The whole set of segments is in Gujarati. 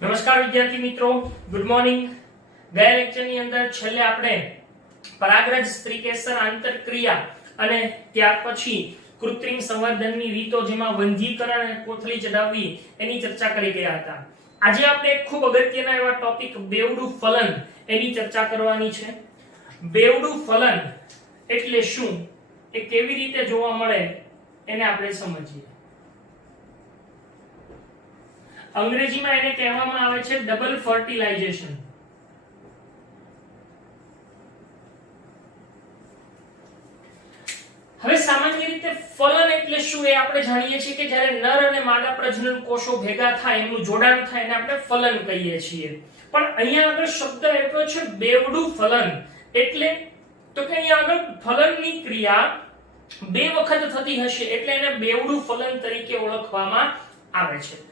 નમસ્કાર વિદ્યાર્થી મિત્રો, ગુડ મોર્નિંગ। ગયા લેક્ચરની અંદર છેલ્લે આપણે પરાગરજ સ્ત્રીકેસર આંતરક્રિયા અને ત્યાર પછી કૃત્રિમ સંવર્ધનની રીતો જેમાં વંધ્યીકરણ અને કોથળી ચડાવવી એની ચર્ચા કરી ગયા હતા। આજે આપણે એક ખૂબ અગત્યના એવા ટોપિક બેવડું ફલન એની ચર્ચા કરવાની છે। બેવડું ફલન એટલે શું, એ કેવી રીતે જોવા મળે એને આપણે સમજીએ। અંગ્રેજીમાં એને કહેવામાં આવે છે ડબલ ફર્ટિલાઇઝેશન। હવે સામાન્ય રીતે ફલન એટલે શું એ આપણે જાણીએ છીએ કે જ્યારે નર અને માદા પ્રજનન કોષો ભેગા થાય, એનું જોડાણ થાય એને આપણે ફલન કહીએ છીએ। પણ અહીંયા આગળ શબ્દ આપ્યો છે બેવડું ફલન। એટલે તો કે અહીંયા આગળ ફલનની ક્રિયા બે વખત થતી હશે એટલે એને બેવડું ફલન તરીકે ઓળખવામાં આવે છે।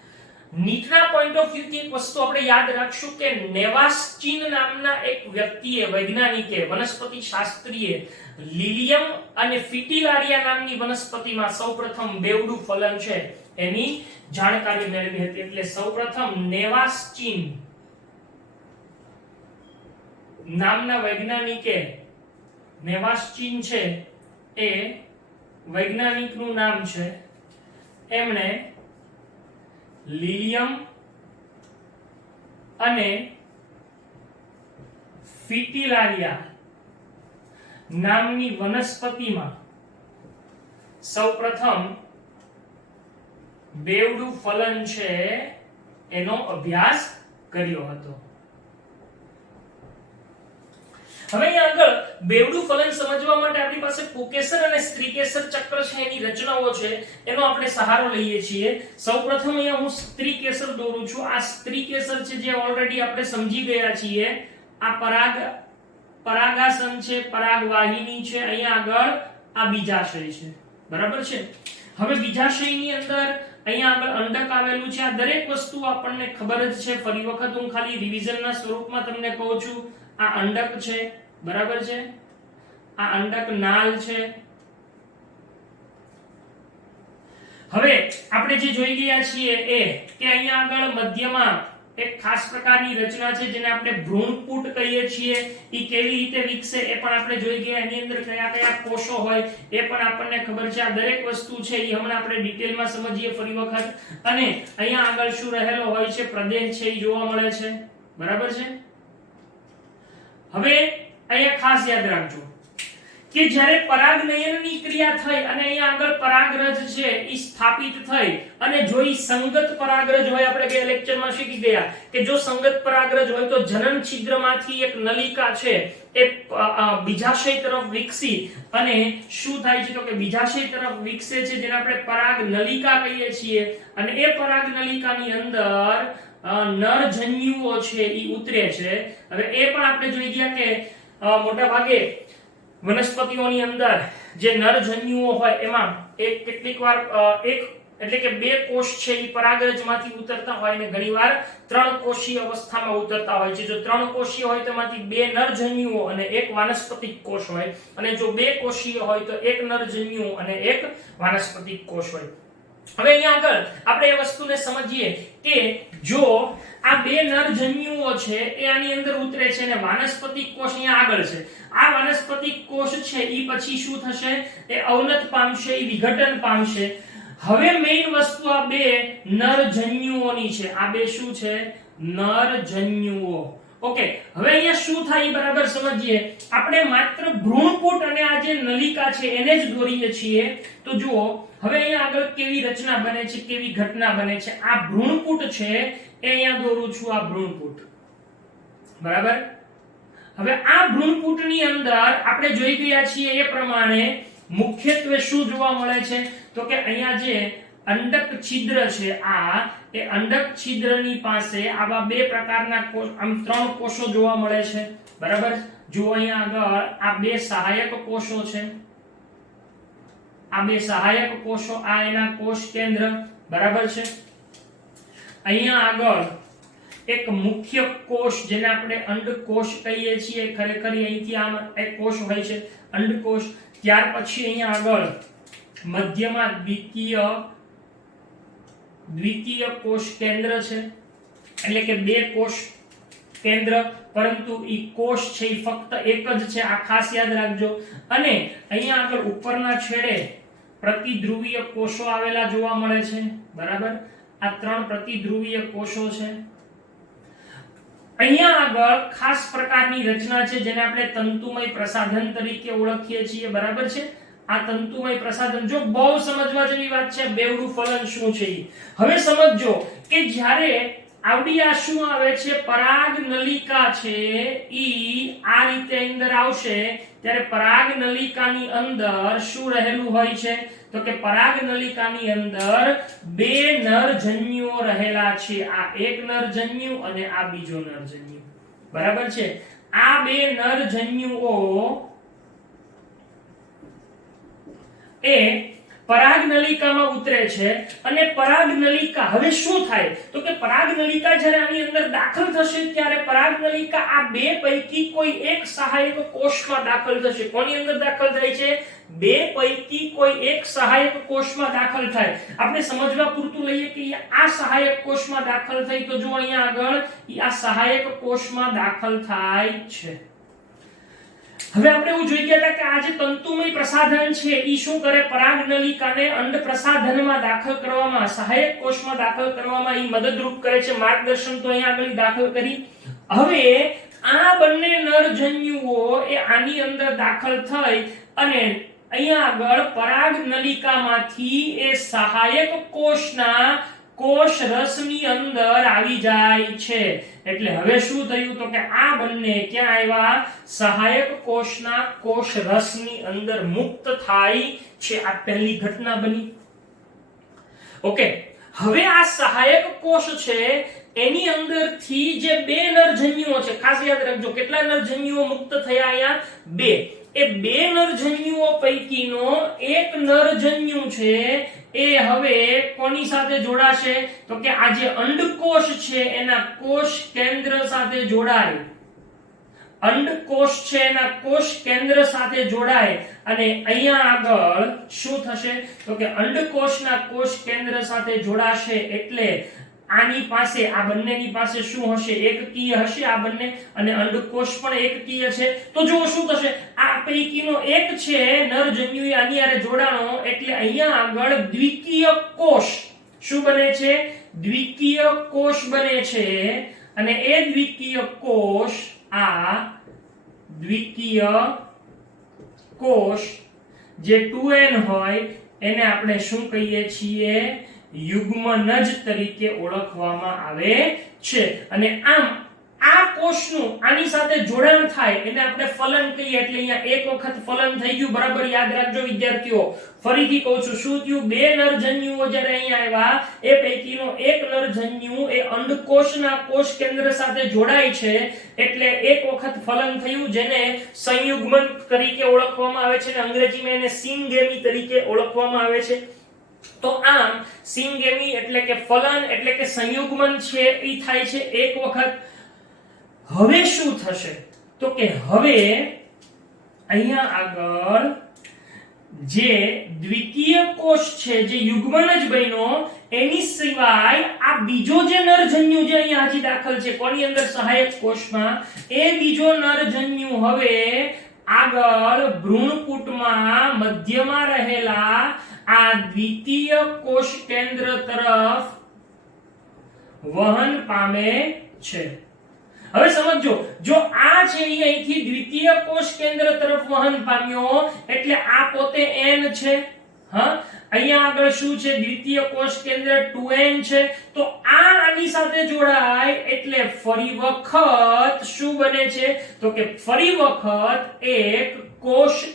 નીટના પોઈન્ટ ઓફ વ્યૂ થી એક વસ્તુ આપણે યાદ રાખશું કે નેવાસ્ચીન નામના એક વ્યક્તિએ, વૈજ્ઞાનિકે, વનસ્પતિ શાસ્ત્રીએ લિલિયમ અને ફિટિલારિયા નામની વનસ્પતિમાં સૌપ્રથમ બેવડું ફલન છે એની જાણકારી મેળવી હતી। એટલે સૌપ્રથમ નેવાસ્ચીન નામના વૈજ્ઞાનિકે, નેવાસ્ચીન છે એ વૈજ્ઞાનિકનું નામ છે, એમણે લિલિયમ અને ફિટિલારિયા નામની વનસ્પતિમાં સૌપ્રથમ બેવડું ફલન છે એનો અભ્યાસ કર્યો હતો। હવે અહીંયા આગળ બેવડું ફલન સમજવા માટે આપણી પાસે પુકેસર અને સ્ત્રીકેસર ચક્ર છે એની રચનાઓ છે એનો આપણે સહારો લઈએ છીએ। સૌપ્રથમ અહીંયા હું સ્ત્રીકેસર દોરું છું। આ સ્ત્રીકેસર છે જે ઓલરેડી આપણે સમજી ગયા છીએ। આ પરાગાસન છે, પરાગવાહિની છે, અહીંયા આગળ આ બીજાશય છે, બરાબર છે। હવે બીજાશયની અંદર અહીંયા આગળ અંડક આવેલું છે। આ દરેક વસ્તુ આપણને ખબર જ છે, ફરી વખત હું ખાલી રિવિઝનના સ્વરૂપમાં તમને કહું છું। આ અંડક છે, બરાબર છે, આ અંડક નાલ છે। હવે આપણે જે જોઈ ગયા છીએ એ કે અહીંયા આગળ મધ્યમાં એક ખાસ પ્રકારની રચના છે જેને આપણે ભ્રૂણપૂટ કહીએ છીએ। ઈ કેવી રીતે વિકસે એ પણ આપણે જોઈ ગયા। એની અંદર કયા કયા કોષો હોય એ પણ આપણને ખબર છે। આ દરેક વસ્તુ છે એ હમણાં આપણે ડિટેલમાં સમજીએ ફરી વખત। અને અહીંયા આગળ શું રહેલો હોય છે, પ્રદેહ છે એ જોવા મળે છે, બરાબર છે। હવે અહીંયા ખાસ યાદ રાખજો કે જ્યારે પરાગનયનની ક્રિયા થઈ અને અહીંયા આગળ પરાગરજ છે એ સ્થાપિત થઈ અને જો ઈ સંગત પરાગરજ હોય, આપણે બે લેક્ચરમાં શીખી ગયા કે જો સંગત પરાગરજ હોય તો જનન છિદ્રમાંથી એક નલિકા છે એ બીજાશય તરફ વિકસી અને શું થાય છે તો કે બીજાશય તરફ વિકસે છે જેને આપણે પરાગ નલિકા કહીએ છીએ। અને એ પરાગ નલિકાની અંદર નરજન્યુઓ છે ઈ ઉતરે છે। હવે એ પણ આપણે જોઈ ગયા કે મોટા ભાગે વનસ્પતિઓની અંદર જે નરજન્યુઓ હોય એમાં એક કેટલીકવાર એક એટલે કે બે કોષ છે ઈ પરાગરજમાંથી ઉતરતા હોય અને ઘણીવાર ત્રણ કોષીય અવસ્થામાં ઉતરતા હોય છે। જો ત્રણ કોષીય હોય તો એમાંથી બે નરજન્યુઓ અને એક વાનસ્પતિક કોષ હોય, અને જો બે કોષીય હોય તો એક નરજન્યુ અને એક વાનસ્પતિક કોષ હોય। હવે અહીંયા આગળ આપણે એ વસ્તુને સમજીએ કે જો આ બે નરજન્યુઓ છે એ આની અંદર ઉતરે છે અને વાનસ્પતિક કોષ અહીંયા આગળ છે, આ વાનસ્પતિક કોષ છે ઈ પછી શું થશે, એ અવનત પામશે, એ વિઘટન પામશે। હવે મેઈન વસ્તુ આ બે નરજન્યુઓની છે। આ બે શું છે, નરજન્યુઓ। ઓકે, હવે અહીંયા શું થાય બરાબર સમજીએ। આપણે માત્ર ભ્રૂણપૂટ અને આ જે નલિકા છે એને જ દોરીએ છીએ। તો જુઓ હવે અહીંયા આગળ કેવી રચના બને છે, કેવી ઘટના બને છે। આ ભ્રૂણપૂટ છે એ અહીંયા દોરું છું, આ ભ્રૂણપૂટ, બરાબર। હવે આ ભ્રૂણપૂટની અંદર આપણે જોઈ ગયા છીએ એ પ્રમાણે મુખ્યત્વે શું જોવા મળે છે તો કે અહીંયા જે અંડક છિદ્ર છે આ એ અંડક છિદ્રની પાસે આવા બે પ્રકારના કોષ, આમ ત્રણ કોષો જોવા મળે છે, બરાબર। જુઓ અહીંયા આગળ આ બે સહાયક કોષો છે, આ બે સહાયક કોષો, આ એના કોષ કેન્દ્ર, બરાબર છે। અહીંયા આગળ એક મુખ્ય કોષ જેને આપણે અંડકોષ કહીએ છીએ, ખરેખર અહીંથી આમ એક કોષ હોય છે અંડકોષ। ત્યાર પછી અહીંયા આગળ મધ્યમાં દ્વિતીય કોષ કેન્દ્ર છે, એટલે કે 2 કોષ કેન્દ્ર, પરંતુ ઈ કોષ છે ઈ ફક્ત એક જ છે, આ ખાસ યાદ રાખજો. અને અહીંયા આગળ ઉપરના છેડે પ્રતિધ્રુવીય કોષો આવેલા જોવા મળે છે, બરાબર. આ 3 પ્રતિધ્રુવીય કોષો છે. અહીંયા આગળ ખાસ પ્રકારની રચના છે જેને આપણે તંતુમય પ્રસાધન તરીકે ઓળખીએ છીએ, બરાબર છે. આ તંતુમય પ્રસાધન, જો બહુ સમજવા જેવી વાત છે, બેવડું ફલન શું છે. હવે સમજજો કે જ્યારે આવડી આ શું આવે છે, પરાગ નલિકા છે, ઈ આ રીતે અંદર આવશે ત્યારે પરાગ નલિકાની અંદર શું રહેલું હોય છે, તો કે પરાગ નલિકાની અંદર 2 નરજન્યુઓ રહેલા છે. આ એક નરજન્યુ અને આ બીજો નરજન્યુ, બરાબર છે. આ 2 નરજન્યુઓ એ પરાગ નલિકામાં ઉતરે છે. અને પરાગ નલિકા હવે શું થાય, તો કે પરાગ નલિકા જ્યારે આની અંદર દાખલ થશે ત્યારે પરાગ નલિકા આ 2 પૈકી કોઈ એક સહાયક કોષમાં દાખલ થશે. કોની અંદર દાખલ થાય છે, 2 પૈકી કોઈ એક સહાયક કોષમાં દાખલ થાય. આપણે સમજવા પૂરતું લઈએ કે આ સહાયક કોષમાં દાખલ થઈ, તો જો અહીંયા આગળ આ સહાયક કોષમાં દાખલ થાય છે. હવે આપણે એવું જોઈ ગયા હતા કે આ જે તંતુમય પ્રસાધન છે ઈ શું કરે, પરાગ નલિકાને અંડ પ્રસાધનમાં દાખલ કરવામાં, સહાયક કોષમાં દાખલ કરવામાં ઈ મદદરૂપ કરે છે. માર્ગદર્શન તો અહીંયા આગળ દાખલ કરી. હવે આ બંને નરજન્યુઓ એ આની અંદર દાખલ થઈ અને અહીંયા આગળ પરાગ નલિકામાંથી એ સહાયક કોષના કોષ રસની અંદર આવી જાય છે. એટલે હવે શું થયું, તો કે આ બંને ક્યાં આવ્યા, સહાયક કોષના કોષ રસની અંદર મુક્ત થાય છે. આ પહેલી ઘટના બની. ઓકે, હવે આ સહાયક કોષ છે એની અંદરથી જે 2 નરજન્યુઓ છે, ખાસ યાદ રાખજો કેટલા નરજન્યુઓ મુક્ત થયા, અહીંયા 2. એ 2 નરજન્યુઓ પૈકીનો એક નરજન્યુ છે એ હવે કોની સાથે જોડાશે, તો કે આ જે અંડકોષ છે એના કોષ કેન્દ્ર સાથે જોડાય. અંડકોષ છે એના કોષ કેન્દ્ર સાથે જોડાય અને અહીંયા આગળ શું થશે, તો કે અંડકોષના કોષ કેન્દ્ર સાથે જોડાશે. એટલે આની પાસે, આ બંનેની પાસે શું હશે, એકકીય હશે આ બંને, અને અંડકોષ પણ એકકીય છે. તો જો શું થશે, આ પૈકીનો એક છે નરજન્યુ આની હારે જોડાણો, એટલે અહીંયા આગળ દ્વિકીય કોષ શું બને છે, દ્વિકીય કોષ બને છે. અને એ દ્વિકીય કોષ, આ દ્વિકીય કોષ જે 2n હોય એને આપણે શું કહીએ છીએ, યુગ્મનજ તરીકે ઓળખવામાં આવે છે. અને આમ આ કોષનું આની સાથે જોડાણ થાય એને આપણે ફલન કહીએ. એટલે અહીંયા એક વખત ફલન થઈ ગયું, બરાબર યાદ રાખજો વિદ્યાર્થીઓ. ફરીથી કહું છું, શું થયું, 2 નરજન્યુઓ જ્યારે અહીંયા આવ્યા એ પૈકીનો એક નરજન્યુ એ અંડકોષના કોષ કેન્દ્ર સાથે જોડાય છે. એટલે એક વખત ફલન થયું જેને સંયુગ્મન તરીકે ઓળખવામાં આવે છે અને અંગ્રેજીમાં એને સિંગેમી તરીકે ઓળખવામાં આવે છે. તો આમ સિંગેમી એટલે કે ફલન એટલે કે સંયુગ્મન છે એ થાય છે એક વખત. હવે શું થશે, તો કે હવે અહીંયા આગળ જે દ્વિતીય કોષ છે જે યુગ્મન જ બન્યો એની સિવાય આ બીજો જે નરજન્યુ જે અહીંયા હજી દાખલ છે કોની અંદર, સહાયક કોષમાં, એ બીજો નરજન્યુ હવે આગળ ભ્રૂણપુટમાં મધ્યમાં રહેલા આ દ્વિતીય કોષ કેન્દ્ર તરફ વહન પામે છે. હવે સમજો, જો આ છે અહીંથી દ્વિતીય કોષ કેન્દ્ર તરફ વહન પામ્યો એટલે આ પોતે n છે. હા, અહીંયા આગળ શું છે, દ્વિતીય કોષ કેન્દ્ર 2n છે. તો આ આની સાથે જોડાય એટલે ફરી વખત શું બને છે, તો કે ફરી વખત એક કોષ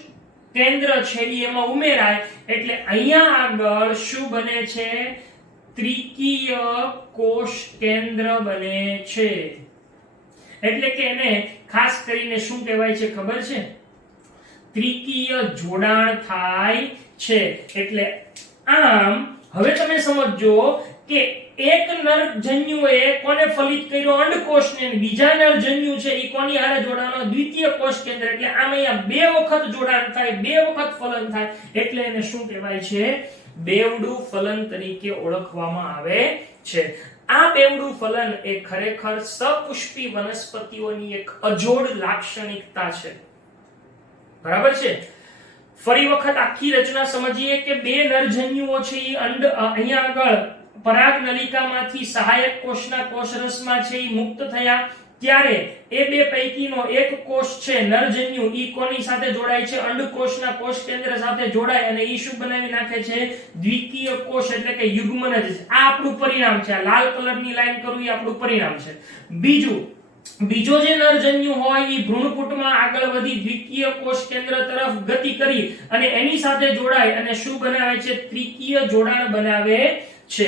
કેન્દ્ર છે એમાં ઉમેરાય. એટલે અહીંયા આગળ શું બને છે, ત્રિકીય કોષ કેન્દ્ર બને છે. એટલે કે એને ખાસ કરીને શું કહેવાય છે ખબર છે, ત્રિકીય જોડાણ થાય છે. એટલે આમ હવે તમે સમજો કે એક નરજન્યુએ કોને ફલિત કર્યો, અંડકોષને, બીજા નરજન્યુ છે એ કોની હારે જોડાણો, દ્વિતીય કોષ કેન્દ્ર. એટલે આમ અહીંયા 2 વખત જોડાણ થાય, 2 વખત ફલન થાય. એટલે એને શું કહેવાય છે, બેવડું ફલન તરીકે ઓળખવામાં આવે છે. આ બેવડું ફલન એ ખરેખર સપુષ્પી વનસ્પતિઓની એક અજોડ લાક્ષણિકતા છે. બરાબર છે. ફરી વખત આખી રચના સમજીએ કે બે નરજન્યુઓ છે એ અહીંયા આગળ પરાગ નલિકામાંથી સહાયક કોષના કોષરસમાં છે એ મુક્ત થયા ત્યારે એ બે પૈકીનો એક કોષ છે નરજન્યુ ઈ કોની સાથે જોડાય છે? અંડકોષના કોષ કેન્દ્ર સાથે જોડાય અને ઈ શું બનાવી નાખે છે? દ્વિકીય કોષ એટલે કે યુગ્મનજ. આ આપણું પરિણામ છે. આ લાલ કલરની લાઈન કરું એ આપણું પરિણામ છે. બીજો જે નરજન્યુ હોય એ ભ્રૂણપુટમાં આગળ વધી દ્વિકીય કોષ કેન્દ્ર તરફ ગતિ કરી અને એની સાથે જોડાય અને શું બનાવે છે? ત્રિકીય જોડાણ બનાવે છે.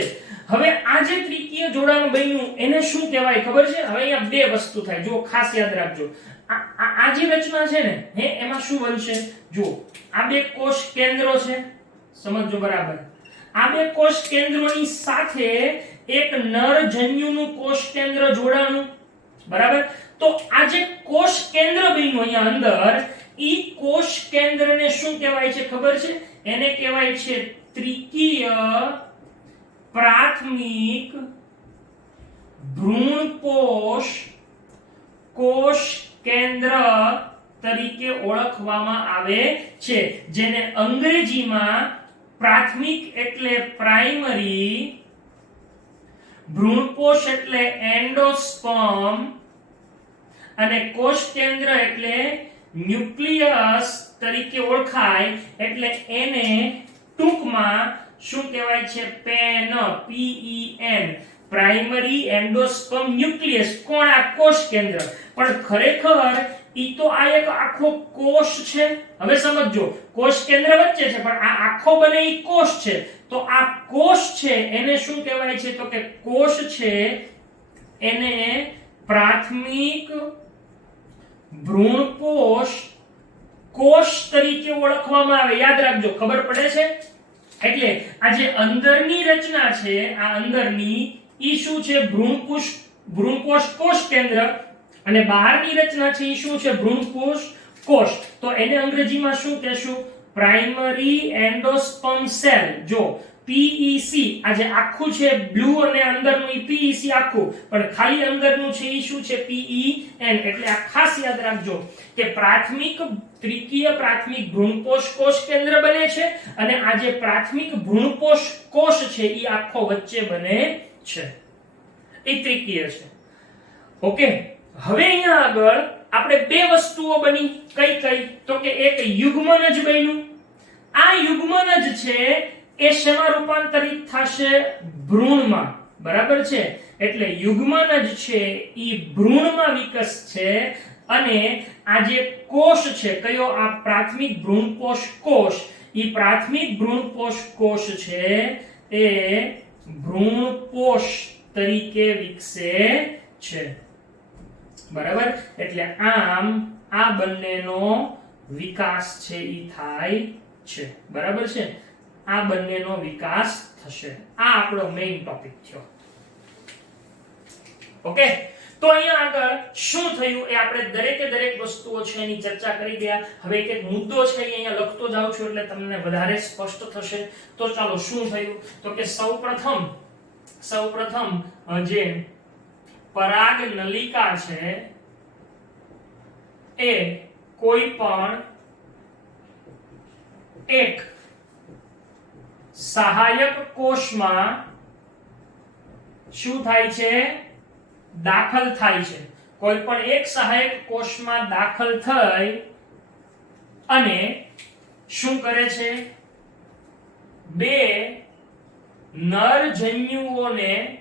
હવે આ જે ત્રિકીય જોડાણ બન્યું એને શું કહેવાય ખબર છે? હવે અહીંયા બે વસ્તુ થાય. જો ખાસ યાદ રાખજો, આ જે રચના છે ને એમાં શું બનશે? જો આ બે કોષ કેન્દ્રો છે, સમજજો બરાબર. આ બે કોષ કેન્દ્રોની સાથે એક નરજન્યુનું કોષ કેન્દ્ર જોડાણું, બરાબર. તો આ જે કોષ કેન્દ્ર બન્યું અહીંયા અંદર, ઈ કોષ કેન્દ્રને શું કહેવાય છે ખબર છે? એને કહેવાય છે ત્રિકીય પ્રાથમિક ભ્રૂણપોષ કોષ કેન્દ્ર તરીકે ઓળખવામાં આવે છે, જેને અંગ્રેજીમાં પ્રાથમિક એટલે પ્રાઇમરી, ભ્રૂણપોષ એટલે એન્ડોસ્પર્મ અને કોષ કેન્દ્ર એટલે ન્યુક્લિયસ તરીકે ઓળખાય. એટલે એને ટૂંકમાં શું કહેવાય છે? PEN, primary endosperm nucleus. કોણ? આ કોષ કેન્દ્ર. પણ ખરેખર ઈ તો આ એક આખો કોષ છે. હવે સમજો, કોષ કેન્દ્ર વચ્ચે છે પણ આ આખો બને ઈ કોષ છે. તો આ કોષ છે એને શું કહેવાય છે? તો કે કોષ છે એને પ્રાથમિક ભ્રૂણપોષ કોષ તરીકે ઓળખવામાં આવે. યાદ રાખજો, ખબર પડે છે? એટલે આ જે અંદરની રચના છે, આ અંદરની ઈ શું છે? ભ્રૂણપોષ કોષ કેન્દ્ર અને બહારની રચના છે ઈ શું છે? ભ્રૂણપોષ કોષ. તો એને અંગ્રેજીમાં શું કહેશું? Primary endosperm cell. જો PEC આ જે આખું છે બ્લુ અને અંદરનું ઈ PEC આખું, પણ ખાલી અંદરનું છે ઈ શું છે? PEN. એટલે આ ખાસ યાદ રાખજો કે ત્રિકીય પ્રાથમિક ભ્રૂણપોષ કોષ કેન્દ્ર બને છે અને આ જે પ્રાથમિક ભ્રૂણપોષ કોષ છે ઈ આખો વચ્ચે બને છે. એ ત્રિકીય છે. ઓકે. હવે અહીંયા આગળ આપણે બે વસ્તુઓ બની. કઈ? તો કે એક યુગ્મનજ બન્યું. આ યુગ્મનજ છે એ શેમાં રૂપાંતરિત થશે? ભ્રૂણમાં. બરાબર છે. એટલે યુગ્મનજ છે ઈ ભ્રૂણમાં વિકસશે અને આ જે કોષ છે કયો? આ પ્રાથમિક ભ્રૂણપોષ કોષ. ઈ પ્રાથમિક ભ્રૂણપોષ કોષ છે એ ભ્રૂણપોષ તરીકે વિકસે છે. બરાબર. એટલે આમ આ બંનેનો વિકાસ છે ઈ થાય છે. બરાબર છે. આ બંનેનો વિકાસ થશે. આ આપણો મેઇન ટોપિક થયો. ઓકે. તો અહીંયા આગળ શું થયું એ આપણે દરેકે દરેક વસ્તુઓ છે એની ચર્ચા કરી ગયા. હવે એક મુદ્દો છે અહીંયા લખતો જાઉં છું એટલે તમને વધારે સ્પષ્ટ થશે. તો ચાલો, શું થયું? તો કે સૌપ્રથમ જે પરાગ નલિકા છે એ કોઈ પણ એક સહાયક કોષમાં શું થાય છે? દાખલ થાય છે. કોઈ પણ એક સહાયક કોષમાં દાખલ થઈ અને શું કરે છે? બે નરજન્યુઓને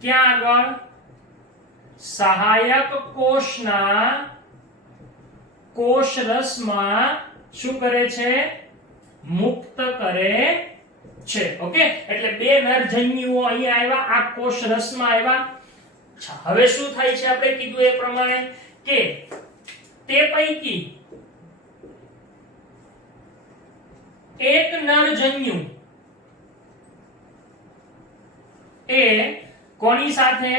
ક્યાં આગળ? સહાયક કોષના કોષરસમાં શું કરે છે? મુક્ત કરે છે. ઓકે. એટલે બે નરજન્યુઓ અહીંયા આવ્યા, આ કોષરસમાં આવ્યા. હવે શું થાય છે? આપણે કીધું એ પ્રમાણે કે તે પૈકી એક નરજન્યુ એ કોની સાથે?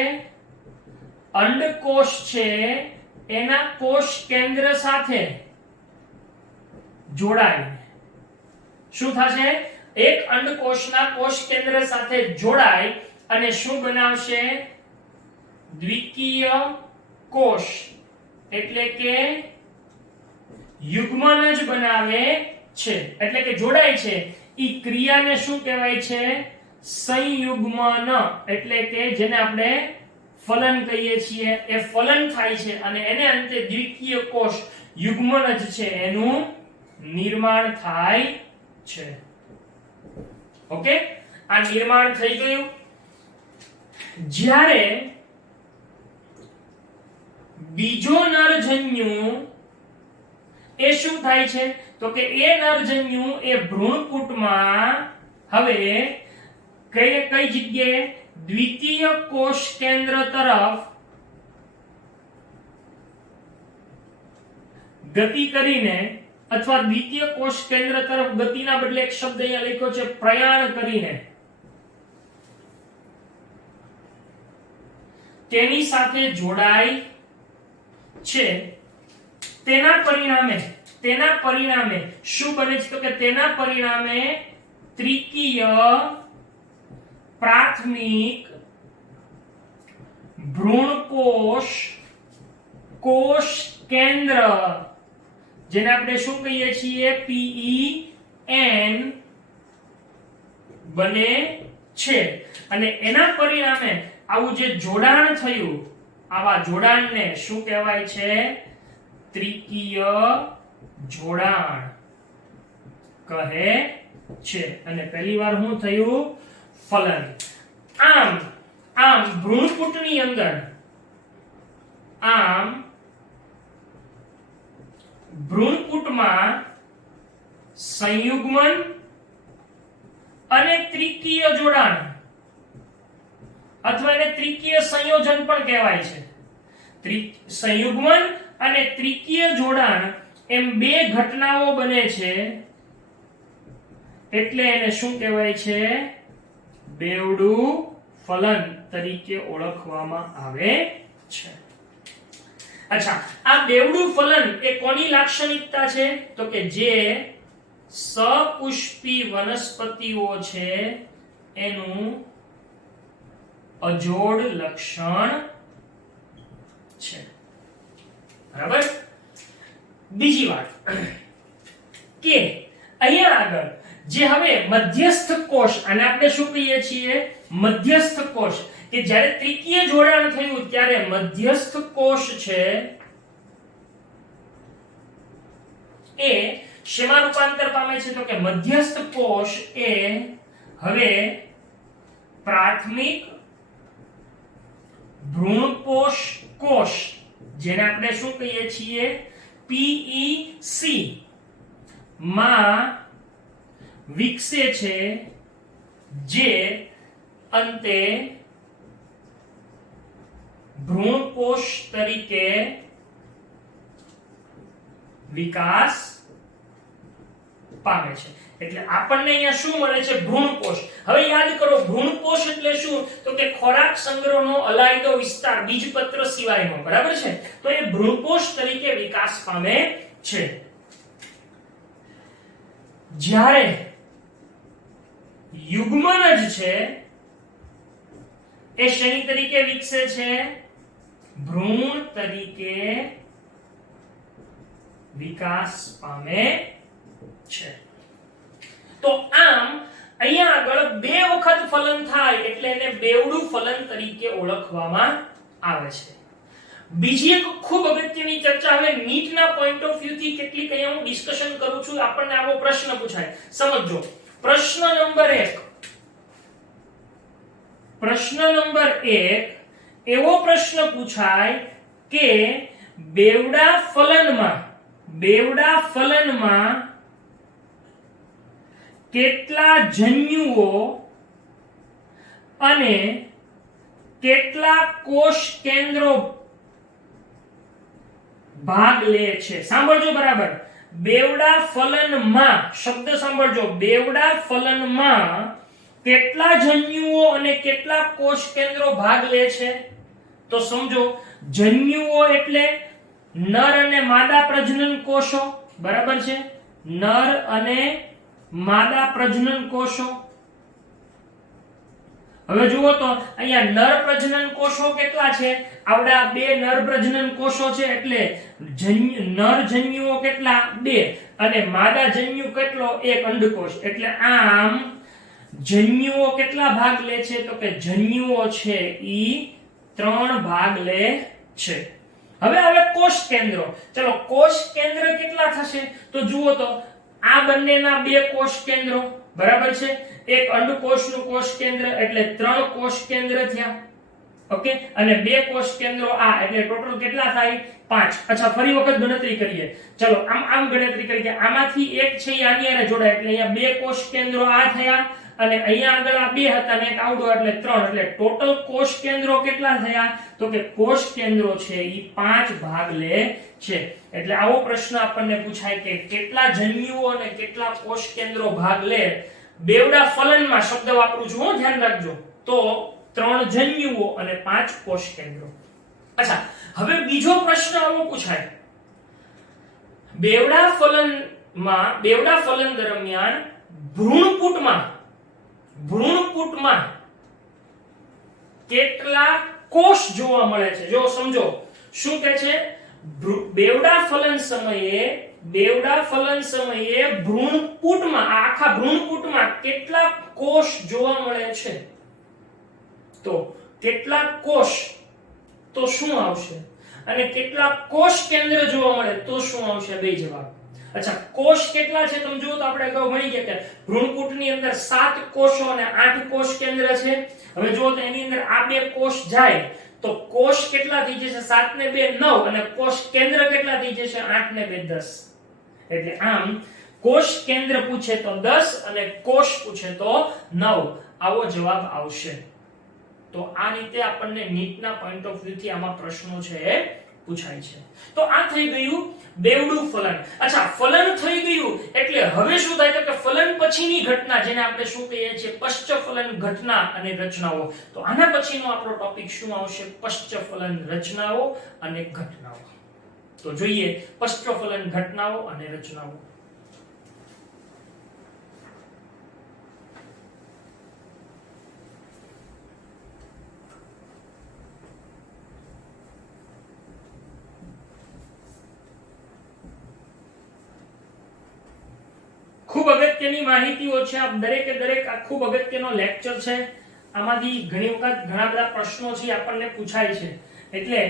અંડકોષ છે એના કોષ કેન્દ્ર સાથે જોડાય. શું થશે? એક અંડકોષના કોષ કેન્દ્ર સાથે જોડાય અને શું બનાવશે? દ્વિકીય કોષ એટલે કે યુગ્મન જ બનાવે છે, એટલે કે જોડાય છે. ઈ ક્રિયાને શું કહેવાય છે? સંયુગ્મન, એટલે કે જેને આપણે ફલન કહીએ છીએ. એ ફલન થાય છે અને એને અંતે દ્વિકીય કોષ યુગ્મન જ છે એનું નિર્માણ થાય છે. ઓકે, આ નિર્માણ થઈ ગયું. જ્યારે બીજો નરજન્યુ એ શું થાય છે? તો કે એ નરજન્યુ એ ભ્રૂણપૂટમાં હવે કઈ જગ્યાએ? દ્વિતીય કોષ કેન્દ્ર તરફ ગતિ કરીને, અથવા દ્વિતીય કોષ કેન્દ્ર તરફ ગતિના બદલે એક શબ્દ અહીંયા લખ્યો છે પ્રયાણ કરીને, તેની સાથે જોડાય છે. તેના પરિણામે શું બને છે? તો કે તેના પરિણામે ત્રિકીય પ્રાથમિક ભ્રૂણકોષ કોષ કેન્દ્ર, જેને આપણે શું કહીએ છીએ? PEN બને છે. અને એના પરિણામે આવું જે જોડાણ થયું, આવા જોડાણને શું કહેવાય છે? ત્રિકીય જોડાણ કહે છે. અને પહેલી વાર શું થયું? ફલન. આમ ભ્રૂણપૂટની અંદર ભ્રૂણપૂટમાં સંયુગ્મન અને ત્રિકીય જોડાણ, અથવા એને ત્રિકીય સંયોજન પણ કહેવાય છે. સંયુગ્મન અને ત્રિકીય જોડાણ એમ બે ઘટનાઓ બને છે, એટલે એને શું કહેવાય છે? બેવડું ફલન તરીકે ઓળખવામાં આવે છે. અચ્છા, આ બેવડું ફલન એ કોની લાક્ષણિકતા છે? તો કે જે સપુષ્પી વનસ્પતિઓ છે એનું અજોડ લક્ષણ છે. બરાબર? બીજી વાત કે અહીંયા આગળ જે હવે મધ્યસ્થ કોષ, અને આપણે શું કહીએ છીએ? મધ્યસ્થ કોષ, કે જ્યારે ત્રિકીય જોડાણ થયું ત્યારે મધ્યસ્થ કોષ છે એ શેમાં રૂપાંતર પામે છે? તો કે મધ્યસ્થ કોષ એ હવે પ્રાથમિક ભ્રૂણપોષ કોષ, જેને આપણે શું કહીએ છીએ? PEC માં વિકસે છે, જે અંતે ભ્રૂણપોષ તરીકે વિકાસ પામે છે. એટલે આપણને અહીંયા શું મળે છે? ભ્રૂણકોષ. હવે યાદ કરો, ભ્રૂણકોષ એટલે શું? તો કે ખોરાક સંગ્રહનો અલાયદો વિસ્તાર, બીજપત્ર સિવાયનો. બરાબર છે? તો એ ભ્રૂણકોષ તરીકે વિકાસ પામે છે. જ્યારે યુગ્મન જ છે એ શેની તરીકે વિકસે છે? ભ્રૂણ તરીકે વિકાસ પામે છે. તો આમ અહીંયા આગળ બે વખત ફલન થાય એટલે એને બેવડું ફલન તરીકે ઓળખવામાં આવે છે. બીજી એક ખૂબ અગત્યની ચર્ચા, હવે નીટના પોઈન્ટ ઓફ વ્યૂ થી કેટલીક અહીંયા હું ડિસ્કશન કરું છું. આપણને આવો પ્રશ્ન પૂછાય, સમજો. પ્રશ્ન નંબર 1, પ્રશ્ન નંબર 1 એવો પ્રશ્ન પૂછાય કે બેવડા ફલનમાં કેટલા જન્યુઓ અને કેટલા કોષ કેન્દ્રો ભાગ લે છે? સાંભળજો બરાબર. બેવડા ફલનમાં, શબ્દ સાંભળજો, બેવડા ફલનમાં કેટલા જન્યુઓ અને કેટલા કોષ કેન્દ્રો ભાગ લે છે? તો સમજો, જન્યુઓ એટલે નર અને માદા પ્રજનન કોષો. બરાબર છે? નર અને માદા પ્રજનન કોષો. હવે જુઓ તો અહીંયા નર પ્રજનન કોષો કેટલા છે? આવડા બે નર પ્રજનન કોષો છે એટલે નર જન્યુઓ કેટલા? 2 અને માદા જન્યુ કેટલો? 1 અંડકોષ. એટલે આમ જન્યુઓ કેટલા ભાગ લે છે? તો કે જન્યુઓ છે ઈ 3 ભાગ લે છે. હવે કોષ કેન્દ્રો. ચલો કોષ કેન્દ્ર કેટલા થશે? તો જુઓ તો આ બંનેના 2 કોષ કેન્દ્રો બરાબર છે. એક અંડકોષનું કોષ કેન્દ્ર એટલે 3 કોષ કેન્દ્ર થયા. ઓકે, અને 2 કોષ કેન્દ્રો આ એટલે ટોટલ કેટલા થાય? 5. અચ્છા, ફરી વખત ગણતરી કરીએ. ચલો આમ ગણતરી કરીએ. આમાંથી એક છે એ આની હારે જોડાય એટલે અહીંયા 2 કોષ કેન્દ્રો આ થયા અને અહીંયા આગળ આ 2 હતા અને એક આવડો એટલે 3. એટલે ટોટલ કોષ કેન્દ્રો કેટલા થયા? તો કે કોષ કેન્દ્રો છે ઈ 5 ભાગ લે છે. એટલે આવો પ્રશ્ન આપણને પૂછાય કે કેટલા જન્યુઓ અને કેટલા કોષ કેન્દ્રો ભાગ લે? બેવડા ફલનમાં શબ્દ વાપરું છું, ધ્યાન રાખજો. તો 3 જન્યુઓ અને 5 કોષ કેન્દ્રો. અચ્છા, હવે બીજો પ્રશ્ન આવો પૂછાય. બેવડા ફલન દરમિયાન ભ્રૂણપુટમાં કેટલા કોષ જોવા મળે છે? જો સમજો શું કહે છે? બેવડા ફલન સમયે ભ્રૂણપુટમાં આખા ભ્રૂણપુટમાં કેટલા કોષ જોવા મળે છે? તો કેટલા કોષ તો શું આવશે? અને કેટલા કોષ કેન્દ્ર જોવા મળે તો શું આવશે? બે જવાબ. અચ્છા, કોષ કેટલા છે તમે જુઓ તો આપણે અગાઉ ભણી ગયા કે ભ્રૂણપુટની અંદર 7 કોષો અને 8 કોષ કેન્દ્ર છે. હવે જુઓ તો એની અંદર આ 2 કોષ જાય તો કોષ કેટલા થઈ જશે? 7 ને 2 9 અને કોષ કેન્દ્ર કેટલા થઈ જશે? 8 ને 2 10. એટલે આમ કોષ કેન્દ્ર પૂછે તો 10 અને કોષ પૂછે તો 9. આવો જવાબ આવશે. તો આ રીતે આપણને નીટના પોઈન્ટ ઓફ વ્યૂ થી આમાં પ્રશ્નો છે પૂછાય છે. તો આ થઈ ગયું બેવડું ફલન. અચ્છા, ફલન થઈ ગયું એટલે હવે શું થાય? તો કે ફલન પછીની ઘટના જેને આપણે શું કહીએ છીએ? પશ્ચફલન ઘટના અને રચનાઓ. તો આના પછીનો આપણો ટોપિક શું આવશે? પશ્ચફલન રચનાઓ અને ઘટનાઓ. તો જોઈએ પશ્ચફલન ઘટનાઓ અને રચનાઓ. ખૂબ અગત્યની માહિતીઓ છે. આ દરેકે દરેક આ ખૂબ અગત્યનો લેક્ચર છે. આમાંથી ઘણી વખત ઘણા બધા પ્રશ્નો છે આપણને પૂછાય છે. એટલે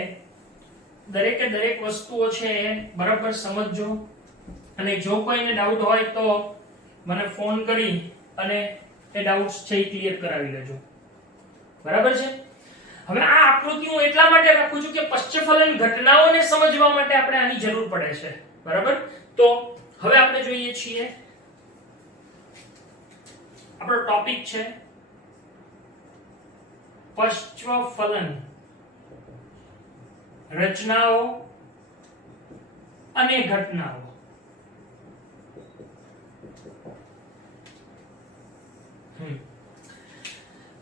દરેકે દરેક વસ્તુઓ છે બરાબર સમજજો. અને જો કોઈને ડાઉટ હોય તો મને ફોન કરી અને એ ડાઉટ્સ છે એ ક્લિયર કરાવી લેજો. બરાબર છે? હવે આ આકૃતિ હું એટલા માટે રાખું છું કે પશ્ચફલન ઘટનાઓને સમજવા માટે આપણે આની જરૂર પડે છે. બરાબર? તો હવે આપણે જોઈએ છીએ આપણો ટોપિક છે પશ્ચફલન રચનાઓ અને ઘટનાઓ.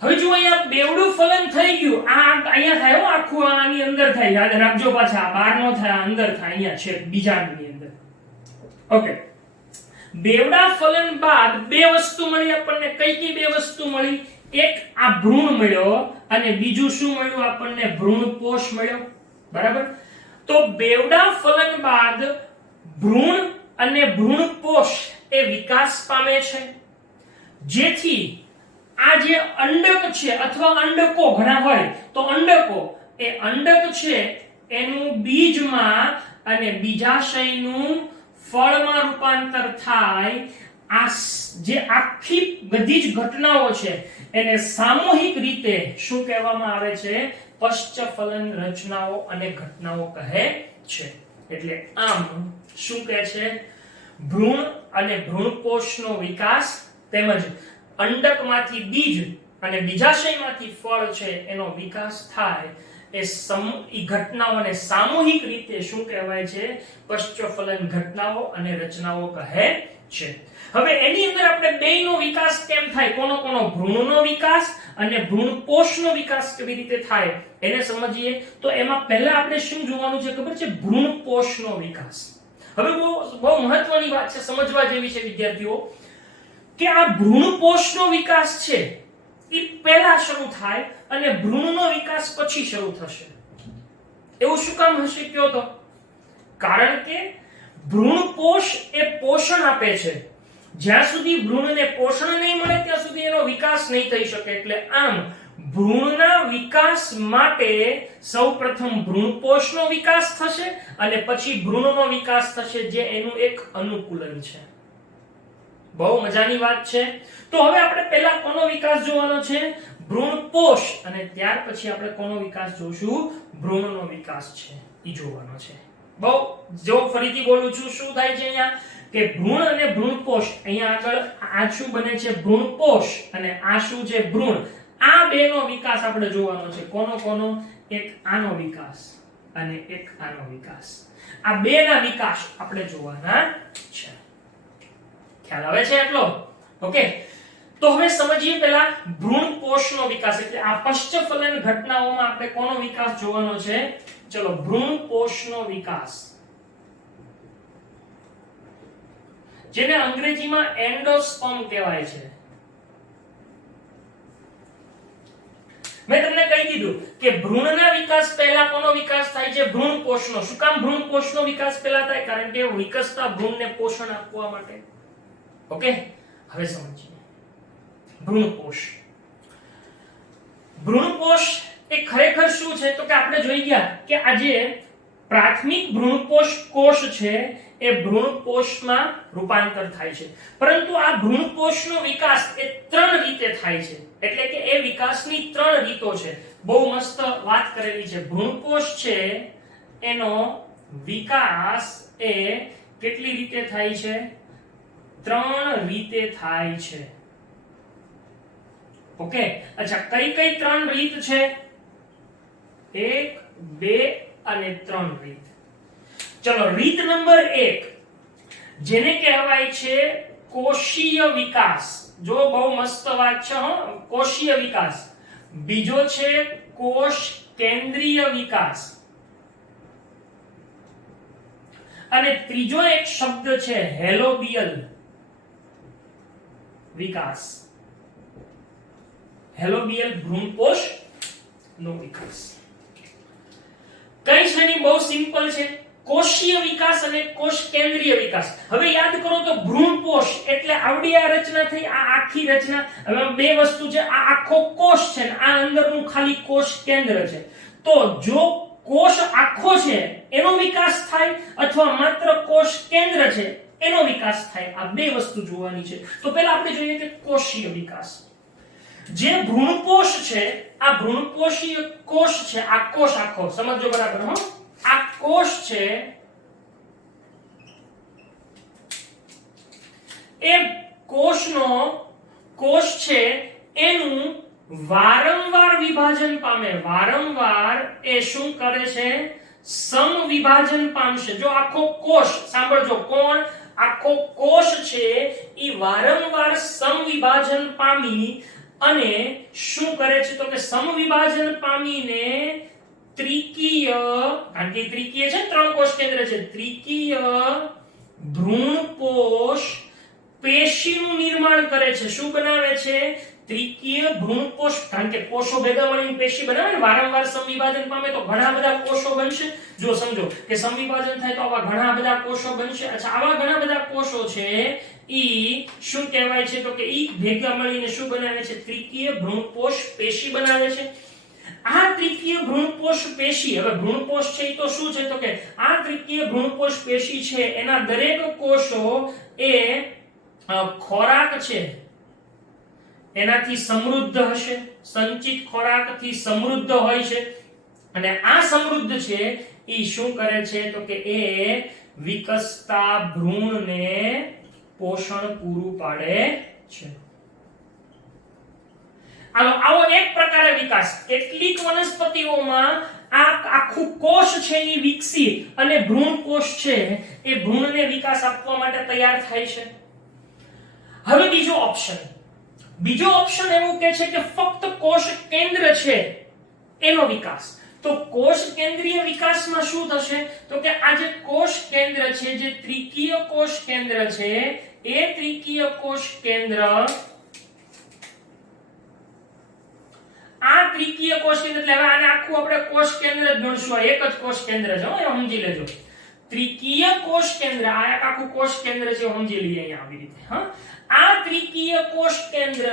હવે જો અહીંયા બેવડું ફલન થઈ ગયું. આ અહીંયા થાય આખું આની અંદર થાય. યાદ રાખજો પાછા બહાર નો થાય, અંદર થાય. અહીંયા છે બીજાની અંદર. ઓકે, બેવડા ફલન બાદ 2 વસ્તુ મળી આપણને. કઈ બે વસ્તુ મળી? એક આ ભ્રૂણ મળ્યો અને બીજું શું મળ્યું આપણને? ભ્રૂણપોષ મળ્યો. બરાબર? તો બેવડા ફલન બાદ ભ્રૂણ અને ભ્રૂણપોષ એ વિકાસ પામે છે, જેથી આ જે અંડક છે અથવા અંડકો ઘણા હોય તો અંડકો, એ અંડક છે એનું બીજમાં અને બીજાશયનું ફળમાં રૂપાંતર થાય. આ જે આખી બધી જ ઘટનાઓ છે એને સામૂહિક રીતે શું કહેવામાં આવે છે? પશ્ચફલન રચનાઓ અને ઘટનાઓ કહે છે. એટલે આમ શું કહે છે? ભ્રૂણ અને ભ્રૂણકોષનો વિકાસ તેમજ અંડકમાંથી બીજ અને બીજાશયમાંથી ફળ છે એનો વિકાસ થાય એ ઘટનાઓને સામૂહિક રીતે શું કહેવાય છે? પશ્ચફલન ઘટનાઓ અને રચનાઓ કહે છે. હવે એની અંદર આપણે બેયનો વિકાસ કેમ થાય? કોનો ભ્રૂણનો વિકાસ અને ભ્રૂણકોષનો વિકાસ કેવી રીતે થાય એને સમજીએ. તો એમાં પહેલા આપણે શું જોવાનું છે ખબર છે? ભ્રૂણકોષનો વિકાસ. હવે બહુ મહત્વની વાત છે, સમજવા જેવી છે વિદ્યાર્થીઓ. કે આ ભ્રૂણપોષનો વિકાસ છે એ પહેલા શરૂ થાય અને ભ્રૂણનો વિકાસ પછી શરૂ થશે. એવું શું કામ હશે કયો તો? કારણ કે ભ્રૂણપોષ એ પોષણ આપે છે. જ્યાં સુધી ભ્રૂણને પોષણ નહીં મળે ત્યાં સુધી એનો વિકાસ નહીં થઈ શકે. એટલે આમ ભ્રૂણના વિકાસ માટે સૌપ્રથમ ભ્રૂણપોષનો વિકાસ થશે અને પછી ભ્રૂણનો વિકાસ થશે, જે એનું એક અનુકૂલન છે. બહુ મજાની વાત છે. તો હવે આપણે પહેલા કોનો વિકાસ જોવાનો છે? ભ્રૂણપોષ. અને ત્યાર પછી આપણે કોનો વિકાસ જોશું? ભ્રૂણનો વિકાસ છે એ જોવાનો છે. બહુ જો ફરીથી બોલું છું, શું થાય છે અહીંયા કે ભ્રૂણ અને ભ્રૂણપોષ, અહીંયા આગળ આ શું બને છે? ભ્રૂણપોષ. અને આ શું છે? ભ્રૂણ. આ બેનો વિકાસ આપણે જોવાનો છે. કોનો? એક આનો વિકાસ અને એક આનો વિકાસ. આ બેના વિકાસ આપણે જોવાના છે. ખ્યાલ આવે છે એટલો? ઓકે. તો હવે સમજીએ પહેલા ભ્રૂણપોષનો વિકાસ. એટલે આ પશ્ચફલન ઘટનાઓમાં આપણે કોનો વિકાસ જોવાનો છે? ચલો, ભ્રૂણપોષનો વિકાસ, જેને અંગ્રેજીમાં એન્ડોસ્પર્મ કહેવાય છે. મેં તમને કહી દીધું કે ભ્રૂણના વિકાસ પહેલા કોનો વિકાસ થાય છે? ભ્રૂણપોષનો. શું કામ ભ્રૂણપોષનો વિકાસ પહેલા થાય? કારણ કે વિકસતા ભ્રૂણને પોષણ આપવા માટે. ઓકે, હવે સમજીએ ભ્રૂણપોષ. ભ્રૂણપોષ એ ખરેખર શું છે? તો કે આપણે જોઈ ગયા કે આજે પ્રાથમિક ભ્રૂણપોષ કોષ છે એ ભ્રૂણપોષમાં રૂપાંતર થાય છે. પરંતુ આ ભ્રૂણપોષનો વિકાસ એ 3 રીતે થાય છે. એટલે કે એ વિકાસની 3 રીતો છે. બહુ મસ્ત વાત કરેલી છે. ભ્રૂણપોષ છે એનો વિકાસ એ કેટલી રીતે થાય છે? 3 રીતે થાય છે. ઓકે, અચ્છા, કઈ 3 રીત છે? 1, 2 અને 3 રીત. ચલો, રીત નંબર 1, જેને કહેવાય છે કોષીય વિકાસ. જો બહુ મસ્ત વાત છે હો, કોષીય વિકાસ. બીજો છે કોષ કેન્દ્રીય વિકાસ. અને ત્રીજો એક શબ્દ છે હેલોબિયલ વિકાસ. હેલોબિયલ ભ્રૂણપોષ નો વિકાસ. કઈ શ્રેણી બહુ સિમ્પલ છે? કોષીય વિકાસ અને કોષ કેન્દ્રીય વિકાસ. હવે યાદ કરો તો ભ્રૂણપોષ એટલે આવડી આ રચના થઈ, આ આખી રચના. હવે બે વસ્તુ છે, આ આખો કોષ છે ને આ અંદરનું ખાલી કોષ કેન્દ્ર છે. તો જો કોષ આખો છે એનો વિકાસ થાય અથવા માત્ર કોષ કેન્દ્ર છે એનો વિકાસ થાય. આ બે વસ્તુ જોવાની છે. તો પહેલા આપણે જોઈએ કે કોષીય વિકાસ. જે ભ્રૂણપોષ છે, આ ભ્રૂણપોષીય કોષ છે. આ કોષ આખો સમજો બરાબર હો. આ કોષ છે એ કોષ છે એનું વારંવાર વિભાજન પામે. વારંવાર એ શું કરે છે? સમવિભાજન પામશે. જો આખો કોષ સાંભળજો, કોણ? આખો કોષ છે એ વારંવાર સમવિભાજન પામી અને શું કરે છે? તો કે સમવિભાજન પામીને ત્રિકીય, કારણ કે ત્રિકીય છે, 3 કોષ કેન્દ્ર છે, ત્રિકીય ભ્રૂણપોષ પેશીનું નિર્માણ કરે છે. શું બનાવે છે? ત્રિકીય ભ્રૂણપોષ. કારણ કે કોષો ભેગા મળીને પેશી બનાવે ને, વારંવાર સમવિભાજન પામે તો ઘણા બધા કોષો બનશે. જો સમજો કે સમવિભાજન થાય તો આવા ઘણા બધા કોષો બનશે. અચ્છા, આવા ઘણા બધા કોષો છે ઈ શું કહેવાય છે? તો કે ઈ ભેગા મળીને શું બનાવે છે? ત્રિકીય ભ્રૂણપોષ પેશી બનાવે છે. આ ત્રિકીય ભ્રૂણપોષ પેશી, હવે ભ્રૂણપોષ છે તો શું છે? તો કે આ ત્રિકીય ભ્રૂણપોષ પેશી છે એના દરેક કોષો એ ખોરાક છે એનાથી સમૃદ્ધ હશે. સંચિત ખોરાકથી સમૃદ્ધ હોય છે. અને આ સમૃદ્ધ છે એ શું કરે છે? તો કે એ વિકસતા ભ્રૂણને પોષણ પૂરું પાડે છે. આવો એક પ્રકારે વિકાસ. કેટલીક વનસ્પતિઓમાં આ આખું કોષ છે એ વિકસી અને ભ્રૂણકોષ છે એ ભ્રૂણને વિકાસ આપવા માટે તૈયાર થાય છે. હવે બીજો ઓપ્શન એવું કહે છે કે ફક્ત કોષ કેન્દ્ર છે એનો વિકાસ. તો કોષ કેન્દ્રીય વિકાસમાં શું થશે? તો કે આ જે કોષ કેન્દ્ર છે, જે ત્રિકીય કોષ કેન્દ્ર છે, એ ત્રિકીય કોષ કેન્દ્ર, આ ત્રિકીય કોષ કેન્દ્ર એટલે હવે આને આખું આપણે કોષ કેન્દ્ર જ ગણશું, એક જ કોષ કેન્દ્ર છે, એ સમજી લેજો. ત્રિકીય કોષ કેન્દ્ર, આ એક આખું કોષ કેન્દ્ર છે, સમજી લઈએ અહીંયા આવી રીતે. હા, આ ત્રિકીય કોષ કેન્દ્ર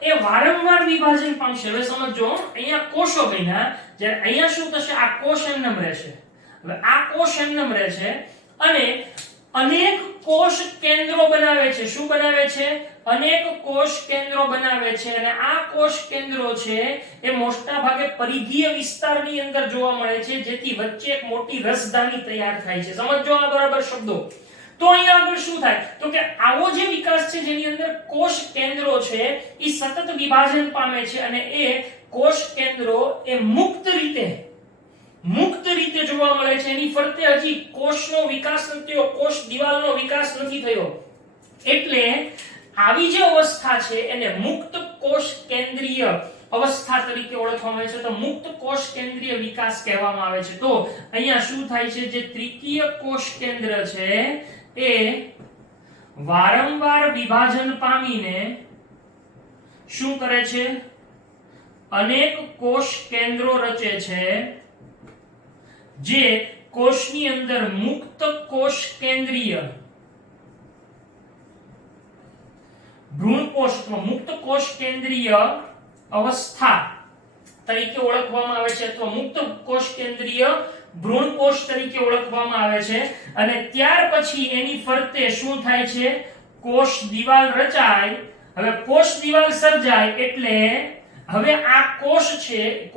એ વારંવાર વિભાજન પામશે. હવે સમજો, અહીંયા કોષો બન્યા, જ્યારે અહીંયા શું થશે, આ કોષ એમનેમ રહેશે. હવે આ કોષ એમનેમ રહેશે અને અનેક કોષ કેન્દ્રો બનાવે છે. શું બનાવે છે? અનેક કોષ કેન્દ્રો બનાવે છે. અને આ કોષ કેન્દ્રો છે એ મોટા ભાગે પરિધીય વિસ્તારની અંદર જોવા મળે છે, જેથી વચ્ચે એક મોટી રસધાની તૈયાર થાય છે. સમજો આ બરાબર શબ્દો. તો અહીંયા આગળ શું થાય, તો કે આવો જે વિકાસ છે જેની અંદર કોષ કેન્દ્રો છે એ સતત વિભાજન પામે છે અને એ કોષ કેન્દ્રો એ મુક્ત રીતે જોવા મળે છે. એની ફરતે હજી કોષનો વિકાસ નથી થયો, કોષ દિવાલનો વિકાસ નથી થયો. એટલે આવી જે અવસ્થા છે એને મુક્ત કોષ કેન્દ્રીય અવસ્થા તરીકે ઓળખવામાં આવે છે. તો મુક્ત કોષ કેન્દ્રીય વિકાસ કહેવામાં આવે છે. તો અહીંયા શું થાય છે, જે ત્રિકીય કોષ કેન્દ્ર છે એ વારંવાર વિભાજન પામીને શું કરે છે, અનેક કોષ કેન્દ્રો રચે છે, જે કોષની અંદર મુક્ત કોષ કેન્દ્રીય ભ્રૂણકોષ અથવા મુક્ત કોષ કેન્દ્રીય અવસ્થા તરીકે ઓળખવામાં આવે છે, અથવા મુક્ત કોષ કેન્દ્રીય ભ્રૂણકોષ તરીકે ઓળખવામાં આવે છે. અને ત્યાર પછી એની ફરતે શું થાય છે, કોષ દિવાલ રચાય. હવે કોષ દિવાલ સર્જાય એટલે હવે આ કોષ છે,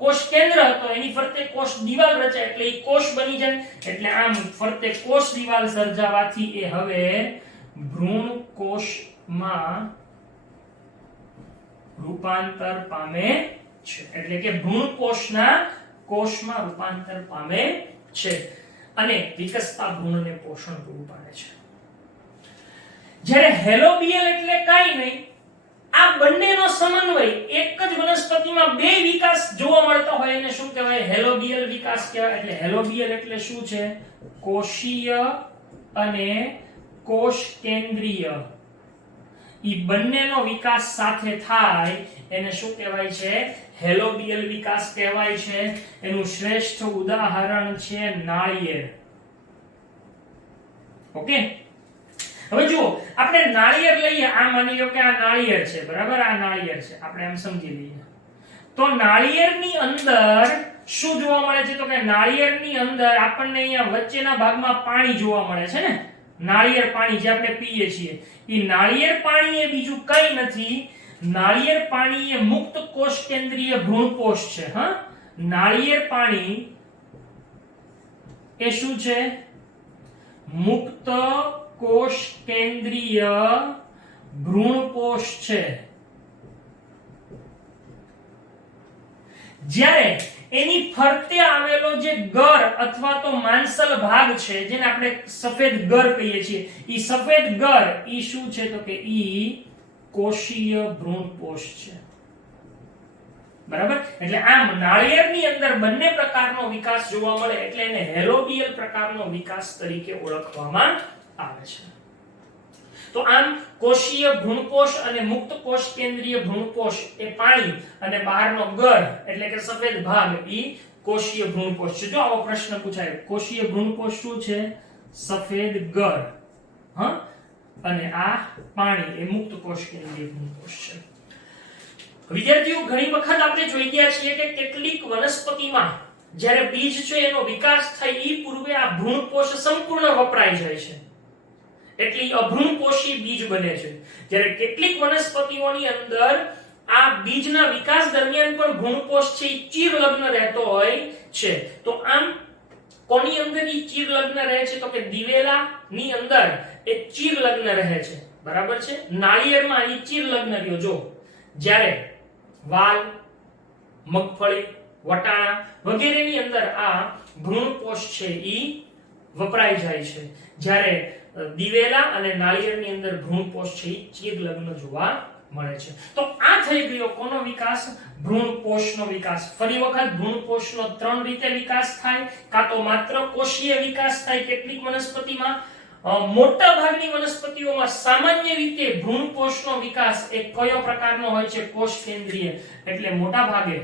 કોષ કેન્દ્ર હતો, એની ફરતે કોષ દિવાલ રચાય એટલે એ કોષ બની જાય. એટલે આમ ફરતે કોષ દિવાલ સર્જાવાથી એ હવે ભ્રૂણ કોષમાં રૂપાંતર પામે છે. એટલે કે ભ્રૂણ કોષમાં રૂપાંતર પામે છે અને વિકસતા ભ્રૂણને પોષણ પૂરું પાડે છે. જ્યારે હેલોબિયલ એટલે કાઈ નહીં, આ બંનેનો સમન્વય એક જ વનસ્પતિમાં બે વિકાસ જોવા મળતા હોય એને શું કહેવાય, હેલોબિયલ વિકાસ કહેવાય. એટલે હેલોબિયલ એટલે શું છે, કોષીય અને કોષ કેન્દ્રીય ઈ બંનેનો વિકાસ સાથે થાય એને શું કહેવાય છે, હેલોબિયલ વિકાસ કહેવાય છે. એનું શ્રેષ્ઠ ઉદાહરણ છે નાળિયેર. ઓકે, હવે જુઓ, આપણે નાળિયેર લઈએ, આ માની લો કે આ નાળિયેર છે, બરાબર, આ નાળિયેર છે, આપણે એમ સમજી લઈએ. તો નાળિયેરની અંદર શું જોવા મળે છે, તો કે નાળિયેરની અંદર આપણને અહીંયા વચ્ચેના ભાગમાં પાણી જોવા મળે છે ને, નાળિયેર પાણી જે આપણે પીએ છીએ. એ નાળિયેર પાણી એ બીજું કંઈ નથી, નાળિયેર પાણી એ મુક્ત કોષ કેન્દ્રીય ભ્રૂણકોષ છે. હા, નાળિયેર પાણી એ શું છે, મુક્ત કોષ કેન્દ્રીય ભ્રૂણકોષ છે. જ્યારે એની ફરતે આવેલો જે ગર અથવા તો માંસલ ભાગ છે, જેને આપણે સફેદ ગર કહીએ છીએ, ઈ સફેદ ગર ઈ શું છે, તો કે ઈ કોષીય ભ્રૂણકોષ છે. બરાબર, એટલે આમ નાળિયેરની અંદર બંને પ્રકારનો વિકાસ જોવા મળે એટલે એને હેલોબિયલ પ્રકારનો વિકાસ તરીકે ઓળખવામાં આવે છે. તો આમ કોષીય ભ્રૂણકોષ અને મુક્ત કોષ કેન્દ્રીય ભ્રૂણકોષ એ પાણી અને બહારનો ગર એટલે કે સફેદ ભાગ ઈ કોષીય ભ્રૂણકોષ છે. જો આવો પ્રશ્ન પૂછાય, કોષીય ભ્રૂણકોષ શું છે, સફેદ ગર, હા, અને આ પાણી એ મુક્ત કોષ કેન્દ્રીય ભ્રૂણકોષ છે. વિદ્યાર્થીઓ, ઘણી વખત આપણે જોઈ ગયા છીએ કે કેટલીક વનસ્પતિમાં જ્યારે બીજ છે એનો વિકાસ થાય ઈ પૂર્વે આ ભ્રૂણકોષ સંપૂર્ણ વપરાઈ જાય છે, એટલે અભ્રૂણકોષી બીજ બને છે. જ્યારે કેટલીક વનસ્પતિઓની અંદર આ બીજના વિકાસ દરમિયાન પણ ભ્રૂણકોષ છે એ ચીરલગ્ન રહેતો હોય છે. તો આમ કોની અંદર ઈ ચીરલગ્ન રહે છે, તો કે દિવેલાની અંદર એ ચીરલગ્ન રહે છે. બરાબર છે, નાળિયેરમાં ઈ ચીરલગ્ન રહ્યો. જો જ્યારે વાલ, મગફળી, વટાણા વગેરેની અંદર આ ભ્રૂણકોષ છે ઈ વપરાઈ જાય છે, જ્યારે દિવેલા અને નાળિયેરની અંદર ભ્રૂણકોષ છે ઈ ચીરલગ્ન જોવા મળે છે. તો આ થઈ ગયો કોનો વિકાસ, ભ્રૂણકોષનો વિકાસ. ફરી વખત ભ્રૂણકોષનો ત્રણ રીતે વિકાસ થાય, કાં તો માત્ર કોષીય વિકાસ થાય કેટલીક વનસ્પતિમાં, મોટા ભાગની વનસ્પતિઓમાં સામાન્ય રીતે ભ્રૂણકોષનો વિકાસ એ કયો પ્રકારનો હોય છે? કોષ કેન્દ્રીય. એટલે મોટા ભાગે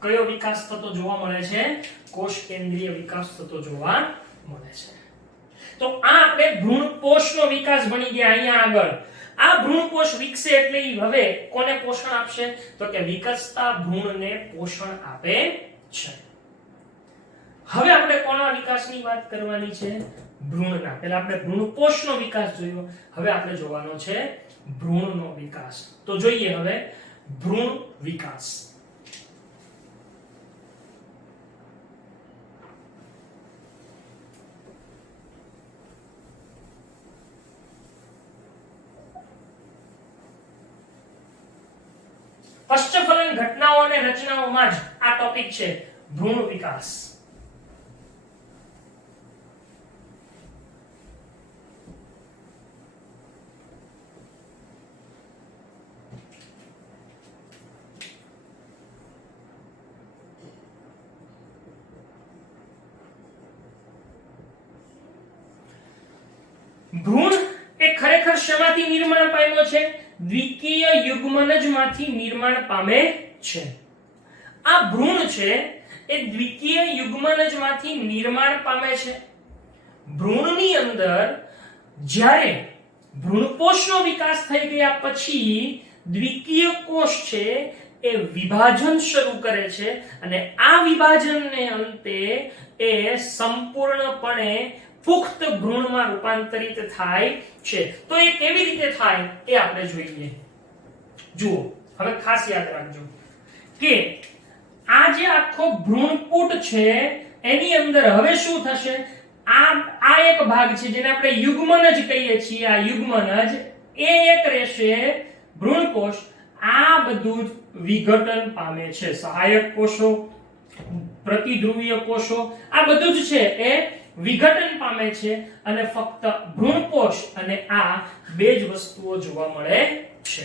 કયો વિકાસ થતો જોવા મળે છે? કોષ કેન્દ્રીય વિકાસ થતો જોવા મળે છે. તો આ આપણે ભ્રૂણકોષનો વિકાસ ભણી ગયા. અહીંયા આગળ આ ભ્રૂણકોષ વિકસે એટલે ઈ હવે કોને પોષણ આપશે? તો કે વિકસતા ભ્રૂણને પોષણ આપે છે. હવે આપણે કોના વિકાસની વાત કરવાની છે? ભ્રૂણના. પહેલા આપણે ભ્રૂણકોષનો વિકાસ જોયો, હવે આપણે જોવાનો છે ભ્રૂણનો વિકાસ. તો જોઈએ હવે ભ્રૂણ વિકાસ. પશ્ચફલન ઘટનાઓ અને રચનાઓમાં જ આ ટોપિક છે ભ્રૂણ વિકાસ. ભ્રૂણ એ ખરેખર શેમાંથી નિર્માણ પામ્યો છે? દ્વિકીય યુગ્મનજમાંથી નિર્માણ પામે છે. આ ભ્રૂણ છે એ દ્વિકીય યુગ્મનજમાંથી નિર્માણ પામે છે. ભ્રૂણની અંદર જ્યારે ભ્રૂણકોષનો વિકાસ થઈ ગયા પછી દ્વિકીય કોષ છે એ વિભાજન શરૂ કરે છે અને આ વિભાજનને અંતે એ સંપૂર્ણપણે પુખ્ત ભ્રૂણમાં રૂપાંતરિત થાય છે. તો એ કેવી રીતે થાય એ આપણે જોઈએ. જુઓ, હવે ખાસ યાદ રાખજો કે આ જે આખો ભ્રૂણપૂટ છે એની અંદર હવે શું થશે? આ એક ભાગ છે જેને આપણે યુગ્મનજ કહીએ છીએ. આ યુગ્મનજ એ એક રહેશે ભ્રૂણકોષ. આ બધું જ વિઘટન પામે છે. સહાયક કોષો, પ્રતિધ્રુવીય કોષો, આ બધું જ છે એ વિઘટન પામે છે અને ફક્ત ભ્રૂણકોષ અને આ બે જ વસ્તુઓ જોવા મળે છે.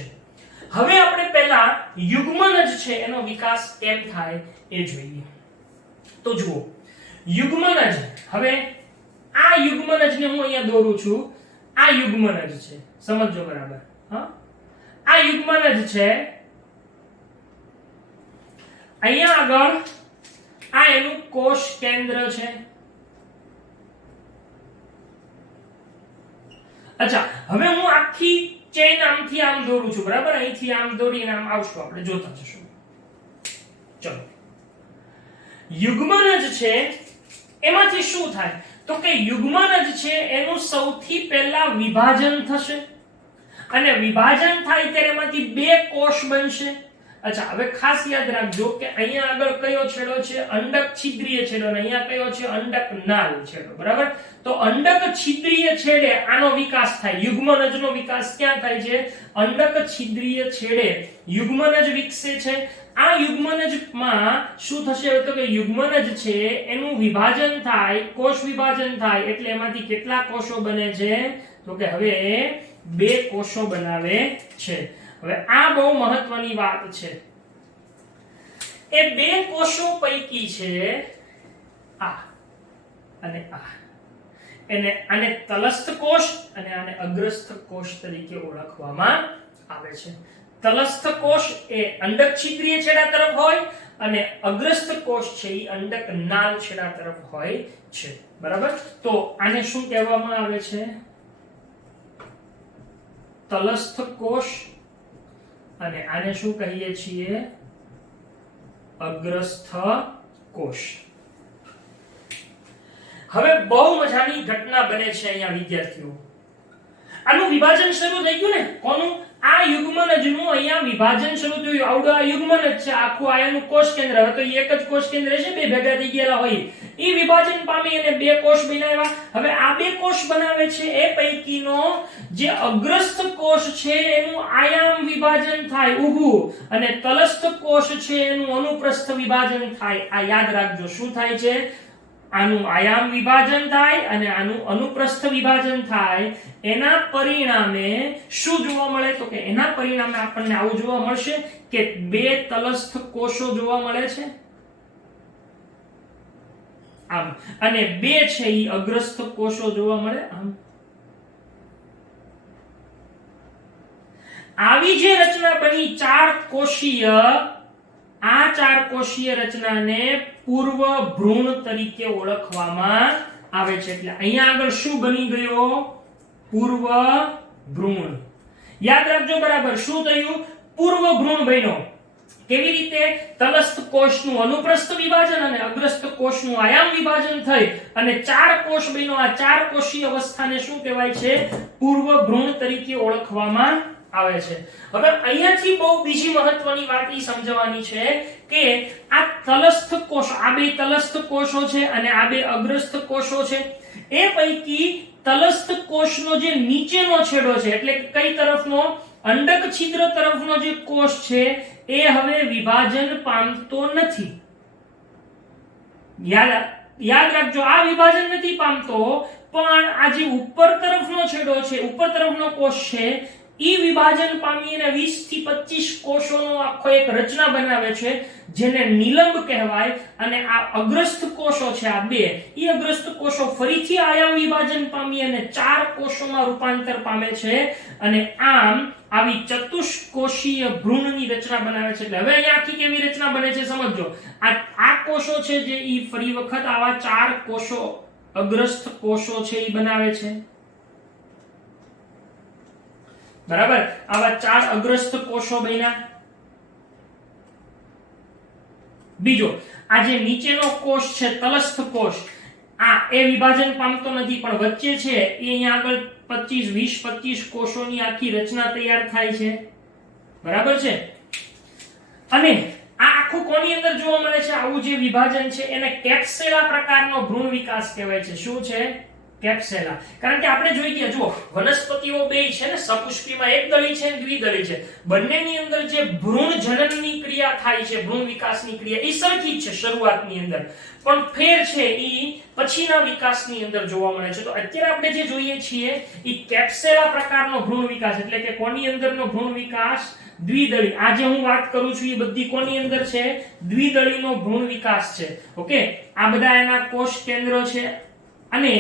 હવે આપણે પહેલા યુગ્મનજ છે એનો વિકાસ કેમ થાય એ જોઈએ. તો જુઓ, યુગ્મનજ, હવે આ યુગ્મનજને હું અહીંયા દોરું છું. આ યુગ્મનજ છે, સમજો બરાબર. હા, આ યુગ્મનજ છે. અહીંયા આગળ આ એનું કોષ કેન્દ્ર છે. અચ્છા, હવે હું આખી ચેન આમથી આમ દોરું છું, બરાબર? અહીંથી આમ દોરીને આમ આવશું, આપણે જોતા જશું. ચલો, યુગ્મનજ છે એમાંથી શું થાય? તો કે યુગ્મનજ છે એનું સૌથી પહેલા વિભાજન થશે અને વિભાજન થાય ત્યારે એમાંથી બે કોષ બનશે. અચ્છા, હવે ખાસ યાદ રાખજો કે અહીંયા આગળ કયો છેડો છે? અંડક છિદ્રીય છેડો, અને અહીંયા કયો છે? અંડક નાળ છેડો, બરાબર? તો અંડક છિદ્રીય છેડે આનો વિકાસ થાય. યુગ્મનજનો વિકાસ ક્યાં થાય છે? અંડક છિદ્રીય છેડે યુગ્મનજ વિકસે છે. આ યુગ્મનજમાં શું થશે? તો કે યુગ્મનજ છે એનું વિભાજન થાય, કોષ વિભાજન થાય એટલે એમાંથી કેટલા કોષો બને છે? તો કે હવે બે કોષો બનાવે છે. હવે આ બહુ મહત્વની વાત છે. એ બે કોષો પૈકી છે આ અને આ. આને તલસ્થ કોષ અને આને અગ્રસ્થ કોષ તરીકે ઓળખવામાં આવે છે. તલસ્થ કોષ એ અંડક છિદ્રીય છેડા તરફ હોય અને અગ્રસ્થ કોષ છે એ અંડક નાળ છેડા તરફ હોય છે, બરાબર? તો આને શું કહેવામાં આવે છે? તલસ્થ કોષ. અને આને શું કહીએ છીએ? અગ્રસ્થ કોષ. હવે બહુ મજાની ઘટના બને છે અહીંયા વિદ્યાર્થીઓ. આનું વિભાજન શરૂ થઈ ગયું ને. કોનું? આ યુગ્મનજનું અહીંયા વિભાજન શરૂ થયું. આવડો આ યુગ્મનજ છે, આખું આયનું કોષ કેન્દ્ર. હવે તો એક જ કોષ કેન્દ્ર છે, બે ભેગા થઈ ગયેલા હોય. ઈ વિભાજન પામી અને બે કોષ બનાવ્યા. હવે આ બે કોષ બનાવે છે એ પૈકીનો જે અગ્રસ્થ કોષ છે એનું આયામ વિભાજન થાય ઊભું, અને તલસ્થ કોષ છે એનું અનુપ્રસ્થ વિભાજન થાય. આ યાદ રાખજો. શું થાય છે? આનું આયામ વિભાજન થાય અને આનું અનુપ્રસ્થ વિભાજન થાય. એના પરિણામે શું જોવા મળે? તો કે એના પરિણામે આપણને આવું જોવા મળશે કે બે તલસ્થ કોષો જોવા મળે છે. આમ, અને 2 છે ઈ અગ્રસ્થ કોષો જોવા મળે આમ. આવી જે રચના બની 4 કોષીય, આ 4 કોષીય રચનાને પૂર્વ ભ્રૂણ તરીકે ઓળખવામાં આવે છે. એટલે અહીંયા આગળ શું બની ગયો? પૂર્વ ભ્રૂણ. યાદ રાખજો બરાબર, શું થયું? પૂર્વ ભ્રૂણ બન્યો. કેવી રીતે? તલસ્થ કોષનું અનુપ્રસ્થ વિભાજન અને અગ્રસ્થ કોષનું આયામ વિભાજન થઈ અને 4 કોષ બન્યો. આ 4 કોષીય અવસ્થાને શું કહેવાય છે? પૂર્વ ભ્રૂણ તરીકે ઓળખવામાં આવે છે. હવે અહીંયાથી બહુ બીજી મહત્વની વાત ઈ સમજવાની છે કે આ તલસ્થ કોષ, આ બે તલસ્થ કોષો છે અને આ બે અગ્રસ્થ કોષો છે. એ પૈકી તલસ્થ કોષનો જે નીચેનો છેડો છે, એટલે કઈ તરફનો? અંડક છિદ્ર તરફનો જે કોષ છે એ હવે વિભાજન પામતો નથી. યાદ રાખજો, આ વિભાજન નથી પામતો, પણ આ જે ઉપર તરફનો છેડો છે, ઉપર તરફનો કોષ છે, ઈ વિભાજન પામીને 20 થી 25 કોષોનો આખો એક રચના બનાવે છે, જેને નિલંબ કહેવાય. અને આ અગ્રસ્થ કોષો છે, આ બે, ઈ અગ્રસ્થ કોષો ફરીથી આયામ વિભાજન પામી અને 4 કોષોમાં રૂપાંતર પામે છે અને આમ આવી ચતુષ્કોષીય ભ્રૂણની રચના બનાવે છે. એટલે હવે અહીંયા આખી કેવી રચના બને છે સમજો. આ કોષો છે જે ઈ ફરી વખત આવા 4 કોષો, અગ્રસ્થ કોષો છે ઈ બનાવે છે. બરાબર, આવા 4 અગ્રસ્થ કોષો બન્યા. બીજો, આ જે નીચેનો કોષ છે તલસ્થ કોષ, આ એ વિભાજન પામતો નથી, પણ વચ્ચે છે એ અહીંયા આગળ 20-25 કોષોની આખી રચના તૈયાર થાય છે. બરાબર છે. અને આ આખું કોની અંદર જોવા મળે છે? આવું જે વિભાજન છે એને કેપ્સેલા પ્રકારનો ભ્રૂણ વિકાસ કહેવાય છે. શું છે? કેપ્સેલા. કારણ કે આપણે જોઈ ગયા, જુઓ, વનસ્પતિઓ બે છે ને, સપુષ્પીમાં એકદળી છે અને દ્વિદળી છે. બંનેની અંદર જે ભ્રૂણ જનનની ક્રિયા થાય છે, ભ્રૂણ વિકાસની ક્રિયા, એ સરખી જ છે શરૂઆતની અંદર, પણ ફેર છે ઈ પછીના વિકાસની અંદર જોવા મળે છે. તો અત્યારે આપણે જે જોઈએ છીએ ઈ કેપ્સેલા પ્રકારનો ભ્રૂણ વિકાસ, એટલે કે કોની અંદરનો ભ્રૂણ વિકાસ? દ્વિદળી. આજે હું વાત કરું છું એ બધી કોની અંદર છે? દ્વિદળીનો ભ્રૂણ વિકાસ છે. ઓકે, આ બધા એના કોષ કેન્દ્રો છે. અને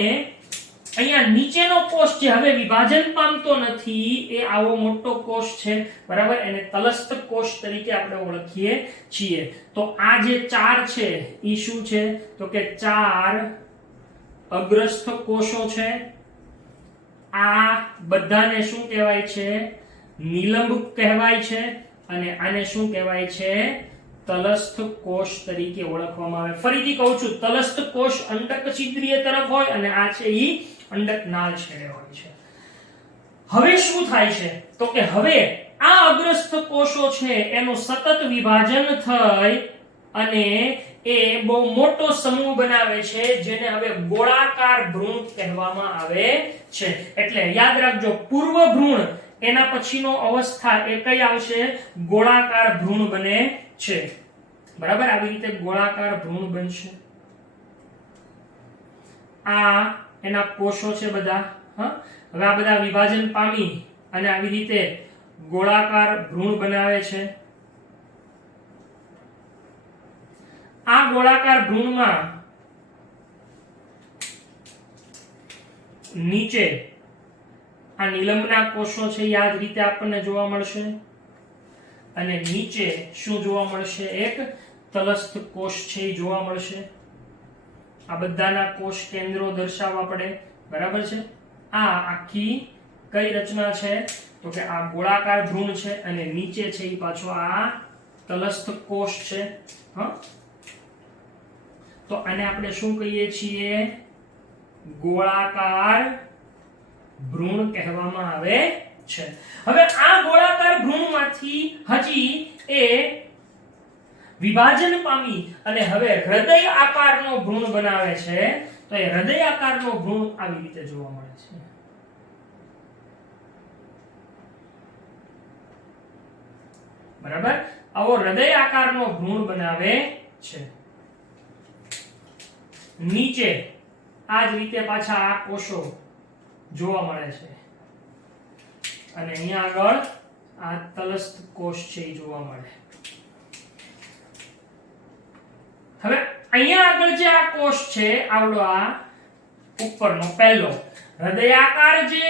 અહીંયા નીચેનો કોષ જે હવે વિભાજન પામતો નથી, એ આવો મોટો કોષ છે. બરાબર, એને તલસ્થ કોષ તરીકે આપણે ઓળખીએ છીએ. તો આ જે 4 છે ઈ શું છે? તો કે 4 અગ્રસ્થ કોષો છે. આ બધાને શું કહેવાય છે? નિલંબ કહેવાય છે. અને આને શું કહેવાય છે? તલસ્થ કોષ તરીકે ઓળખવામાં આવે. ફરીથી કહું છું, તલસ્થ કોષ અંડક છિદ્રીય તરફ હોય અને આ છે ઈ અંડક નાળ છેડે હોય છે. હવે શું થાય છે? તો કે હવે આ અગ્રસ્થ કોષો છે એનું સતત વિભાજન થઈ અને એ બહુ મોટો સમૂહ બનાવે છે, જેને હવે ગોળાકાર ભ્રૂણ કહેવામાં આવે છે. એટલે યાદ રાખજો, પૂર્વ ભ્રૂણ, એના પછીનો અવસ્થા એ કઈ આવશે? ગોળાકાર ભ્રૂણ બને છે. બરાબર, આવી રીતે ગોળાકાર ભ્રૂણ બનશે. આ એના કોષો છે બધા. હવે આ બધા વિભાજન પામી અને આવી રીતે ગોળાકાર ભ્રૂણ બનાવે છે. આ ગોળાકાર ભ્રૂણમાં નીચે આ નિલંબના કોષો છે, યાદ રીતે આપણને જોવા મળશે. અને નીચે શું જોવા મળશે? એક તલસ્થ કોષ છે એ જોવા મળશે. આ બધાના કોષ કેન્દ્રો દર્શાવવા પડે. બરાબર છે. આ આખી કઈ રચના છે? તો કે આ ગોળાકાર ભ્રૂણ છે અને નીચે છે એ પાછો આ તલસ્થ કોષ છે. તો આને આપણે શું કહીએ છીએ? ગોળાકાર ભ્રૂણ કહેવામાં આવે છે. હવે આ ગોળાકાર ભ્રૂણમાંથી હજી એ વિભાજન પામી અને હવે હૃદય આકારનો ભ્રૂણ બનાવે છે. તો એ હૃદય આકારનો ભ્રૂણ આવી રીતે જોવા મળે છે. બરાબર, આવો હૃદય આકારનો ભ્રૂણ બનાવે છે. નીચે આ જ રીતે પાછા આ કોષો જોવા મળે છે અને અહીંયા આગળ આ તલસ્થ કોષ છે એ જોવા મળે. હવે અહીંયા આગળ જે આ કોષ છે આવડો આ ઉપરનો પહેલો હૃદયાકાર જે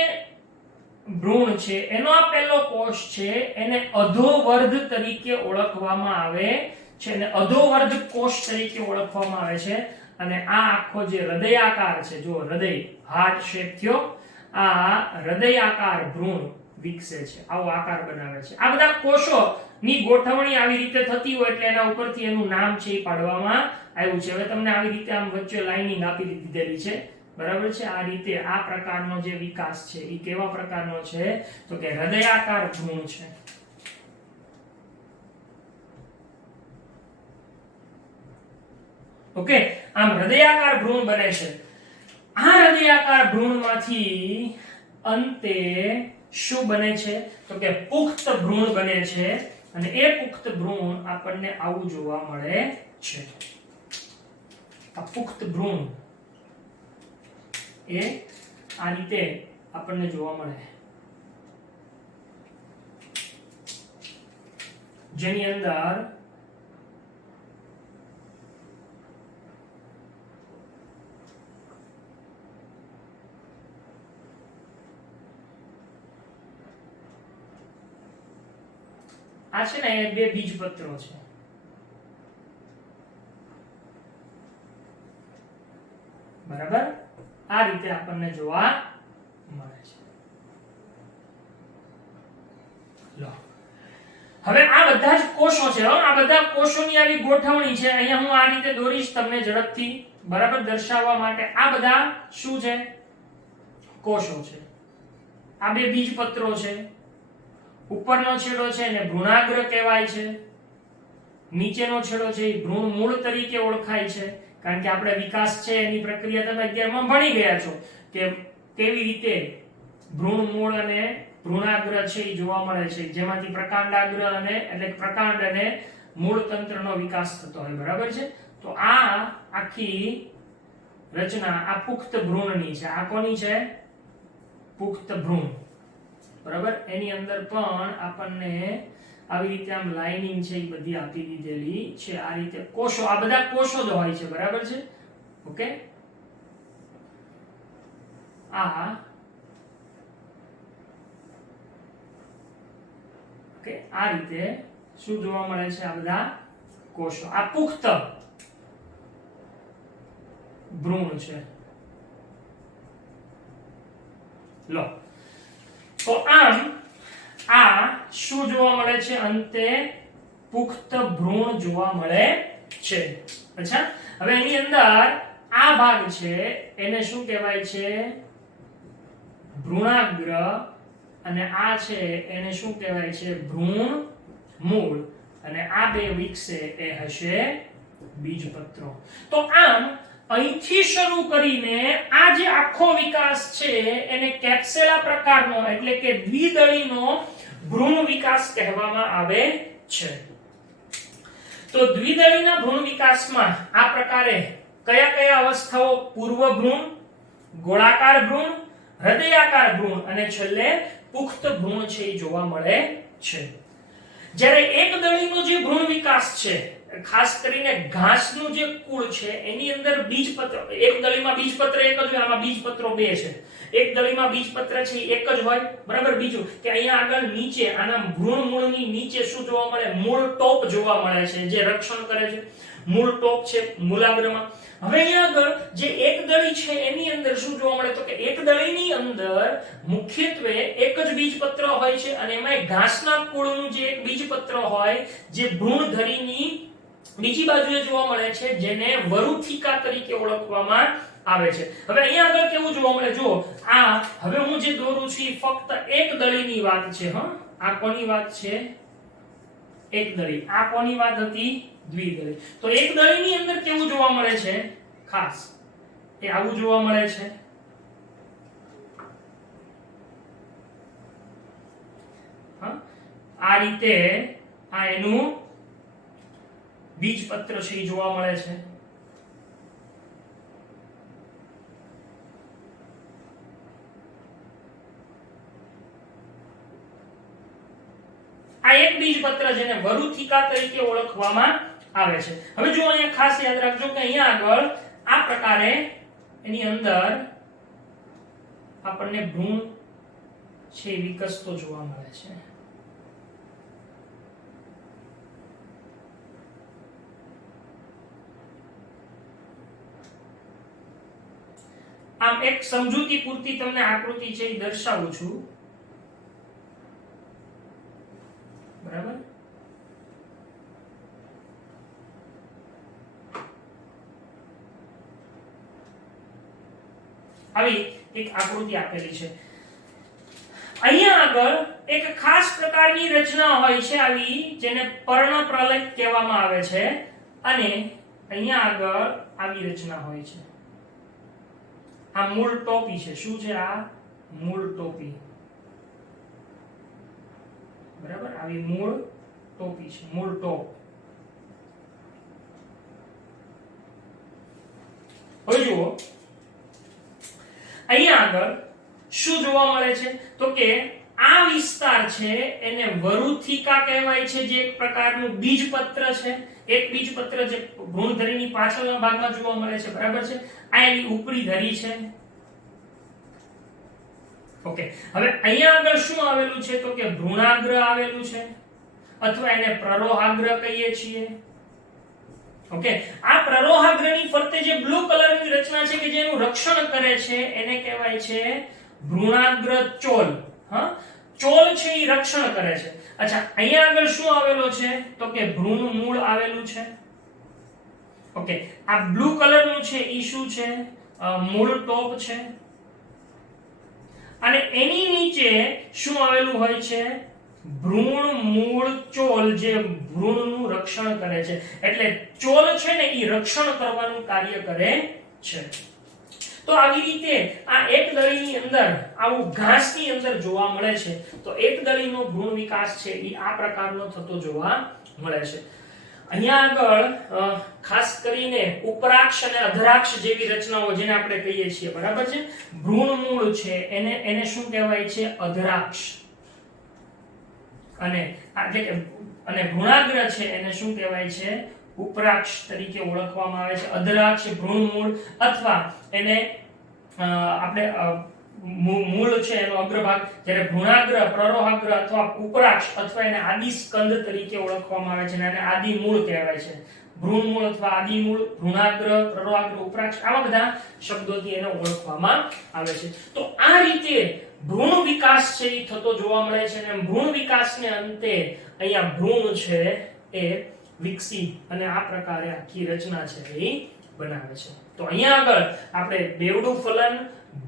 ભ્રૂણ છે એનો આ પહેલો કોષ છે એને અધોવર્ધ તરીકે ઓળખવામાં આવે છે અને અધોવર્ધ કોષ તરીકે ઓળખવામાં આવે છે અને આ આખો જે હૃદયાકાર છે જો હૃદય હાર્ટ શેપ થયો આ હૃદયાકાર ભ્રૂણ વિકસે છે આવો આકાર બનાવે છે આ બધા કોષો ની ગોઠવણી આવી રીતે થતી હોય એટલે એના ઉપરથી એનું નામ છે એ પાડવામાં આવ્યું છે હવે તમને આવી રીતે આમ વચ્ચે લાઇનિંગ આપી દીધેલી છે બરાબર છે આ રીતે આ પ્રકારનો જે વિકાસ છે એ કેવા પ્રકારનો છે તો કે હૃદયાકાર ભ્રૂણ છે ઓકે આમ હૃદયાકાર ભ્રૂણ બને છે આ હૃદયાકાર ભ્રૂણમાંથી અંતે શું બને છે તો કે પુખ્ત ભ્રૂણ બને છે અને એ પુખ્ત ભ્રૂણ આપણને આવું જોવા મળે છે આ પુખ્ત ભ્રૂણ એ આ રીતે આપણને જોવા મળે જેની અંદર આ છે ને બે બીજપત્રો છે બરાબર આ રીતે આપણને જોવા મળે છે લો હવે આ બધા જ કોષો છે આ બધા કોષોની આવી ગોઠવણી છે અહીંયા હું આ રીતે દોરીશ તમને ઝડપથી બરાબર દર્શાવવા માટે આ બધા શું છે કોષો છે આ બે બીજપત્રો છે ઉપરનો છેડો છે એને ભ્રૂણાગ્ર કહેવાય છે નીચેનો છેડો છે એ ભ્રૂણ મૂળ તરીકે ઓળખાય છે કારણ કે આપણે વિકાસ છે એની પ્રક્રિયા તમે 11 માં ભણી ગયા છો કે કેવી રીતે ભ્રૂણ મૂળ અને ભ્રૂણાગ્ર છે એ જોવા મળે છે જેમાંથી પ્રકાંડાગ્ર અને એટલે પ્રકાંડ અને મૂળ તંત્રનો વિકાસ થતો હોય બરાબર છે તો આ આખી રચના આ પુખ્ત ભ્રૂણની છે આ કોની છે પુખ્ત ભ્રૂણ બરાબર એની અંદર પણ આપણને આવી રીતે આમ લાઇનિંગ છે એ બધી આપી દીધેલી છે આ રીતે કોષો આ બધા કોષો જ હોય છે બરાબર છે ઓકે આ ઓકે આ રીતે શું જોવા મળે છે આ બધા કોષો આ પુખ્ત ભ્રૂણ છે લો તો આમ આ શું જોવા મળે છે અંતે પુખ્ત ભ્રૂણ જોવા મળે છે અચ્છા હવે એની અંદર આ ભાગ છે એને શું કહેવાય છે ભ્રૂણાગ્ર અને આ છે એને શું કહેવાય છે ભ્રૂણ મૂળ અને આ બે વિકસે એ હશે બીજપત્રો તો આમ અહીંથી શરૂ કરીને આ જે આખો વિકાસ છે એને કેપ્સેલા પ્રકારનો એટલે કે દ્વિદળીનો ભ્રૂણ વિકાસ કહેવામાં આવે છે તો દ્વિદળીના ભ્રૂણ વિકાસમાં આ પ્રકારે કયા કયા અવસ્થાઓ પૂર્વ ભ્રૂણ ગોળાકાર ભ્રૂણ હૃદયાકાર ભ્રૂણ અને છેલ્લે પુખ્ત ભ્રૂણ છે એ જોવા મળે છે જ્યારે એકદળીનો જે ભ્રૂણ વિકાસ છે ખાસ કરીને ઘાસનું જે કુળ છે એની અંદર બીજપત્ર એક દળીમાં બીજપત્ર એક જ હોય આમાં બીજપત્રો બે છે એક દળીમાં બીજપત્ર છે એક જ હોય બરાબર બીજું કે અહીંયા આગળ નીચે આના ભ્રૂણ મૂળની નીચે શું જોવા મળે મૂળ ટોપ જોવા મળે છે જે રક્ષણ કરે છે મૂળ ટોપ છે મૂલાગ્રમાં હવે અહીંયા આગળ જે એક દળી છે એની અંદર શું જોવા મળે તો કે એક દળીની અંદર મુખ્યત્વે એક જ બીજપત્ર હોય છે અને એમાં ઘાસના કુળનું જે એક બીજપત્ર હોય જે ભ્રૂણધરીની બીજી બાજુએ જોવા મળે છે જેને વરુથિકા તરીકે ઓળખવામાં આવે છે હવે અહીંયા આગળ કેવું જોવા મળે જો આ હવે હું જે દોરું છું ફક્ત એક દળીની વાત છે હા આ કોની વાત છે એક દળી આ કોની વાત હતી દ્વિદળી તો એક દળીની અંદર કેવું જોવા મળે છે ખાસ એ આવું જોવા મળે છે હા આ રીતે આ એનું બીજપત્ર છે એ જોવા મળે છે આ એક બીજપત્ર જેને વરુથિકા તરીકે ઓળખવામાં આવે છે. હવે જો અહીંયા ખાસ યાદ રાખજો કે અહીંયા આગળ આ પ્રકારે એની અંદર આપણને ભ્રૂણ છે વિકસતો જોવા મળે છે. આમ એક સમજૂતી પૂરતી તમને આકૃતિ છે એ દર્શાવું છું, બરાબર. આવી એક આકૃતિ આપેલી છે. અહીંયા આગળ એક ખાસ પ્રકારની રચના હોય છે આવી, જેને પર્ણપ્રલેપ કહેવામાં આવે છે, અને અહીંયા આગળ આવી રચના હોય છે. આ મૂળ ટોપી છે. શું છે આ? મૂળ ટોપી, બરાબર. આવી મૂળ ટોપી છે, મૂળ ટોપ. હવે જુઓ અહીંયા આગળ શું જોવા મળે છે તો કે આ વિસ્તાર છે એને વરુથિકા કહેવાય છે, જે એક પ્રકારનું બીજપત્ર છે. એક બીજપત્ર જે ભ્રૂણધરીની પાછળના ભાગમાં જોવા મળે છે, બરાબર છે. આ એની ઉપરી ધરી છે. ઓકે. હવે અહીંયા આગળ શું આવેલું છે તો કે ભ્રૂણાગ્ર આવેલું છે, અથવા એને પ્રરોહાગ્ર કહીએ છીએ. ઓકે. આ પ્રરોહાગ્રની ફરતે જે બ્લુ કલરની રચના છે કે જેનું રક્ષણ કરે છે એને કહેવાય છે ભ્રૂણાગ્ર ચોલ. હા, ચોલ છે એ રક્ષણ કરે છે. અચ્છા, અહીંયા આગળ શું આવેલો છે તો કે ભ્રૂણ મૂળ આવેલું છે. ઓકે. આ બ્લુ કલરનું છે ઈ શું છે? મૂળ ટોપ છે. અને એની નીચે શું આવેલું હોય છે? ભ્રૂણ મૂળ ચોલ, જે ભ્રૂણનું રક્ષણ કરે છે. એટલે ચોલ છે ને એ રક્ષણ કરવાનું કાર્ય કરે છે. તો આવી રીતે આ એક દળીની અંદર આવું ઘાસની અંદર જોવા મળે છે. તો એક દળીનો ભ્રૂણ વિકાસ છે એ આ પ્રકારનો થતો જોવા મળે છે. અહીંયા આગળ ખાસ કરીને ઉપરાક્ષ અને અધરાક્ષ જેવી રચનાઓ જેને આપણે કહીએ છીએ, બરાબર છે. ભ્રૂણ મૂળ છે એને શું કહેવાય છે? અધરાક્ષ. અને ભ્રૂણાગ્ર છે એને શું કહેવાય છે? ઉપરાક્ષ તરીકે ઓળખવામાં આવે છે. અધરાક્ષ ભ્રૂણ મૂળ, અથવા એને આપણે મૂળ છે એનો અગ્રભાગ, જ્યારે ભ્રૂણાગ્ર, પ્રરોહાગ્ર અથવા ઉપરાક્ષ અથવા એને આદિ સ્કંદ તરીકે ઓળખવામાં આવે છે, અને આદિ મૂળ કહેવાય છે. ભ્રૂણ મૂળ અથવા આદિ મૂળ, ભ્રૂણાગ્ર, પ્રરોહાગ્ર, ઉપરાક્ષ, આવા બધા શબ્દોથી એને ઓળખવામાં આવે છે. તો આ રીતે ભ્રૂણ વિકાસ છે એ થતો જોવા મળે છે, અને ભ્રૂણ વિકાસને અંતે અહીંયા ભ્રૂણ છે એ વિકસી અને આ પ્રકારે આખી રચના છે એ બનાવે છે. તો અહીંયા આગળ આપણે બેવડું ફલન,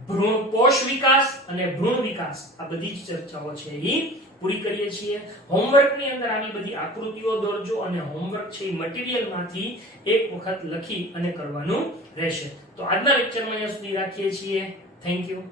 ભ્રૂણ કોષ વિકાસ અને ભ્રૂણ વિકાસ આ બધી જ ચર્ચાઓ છે એ પૂરી કરીએ છીએ. હોમવર્કની અંદર આવી બધી આકૃતિઓ દોરજો, અને હોમવર્ક છે એ મટીરીયલમાંથી એક વખત લખી અને કરવાનું રહેશે. તો આજના લેક્ચરમાં અહીંયા સુધી રાખીએ છીએ. Thank you.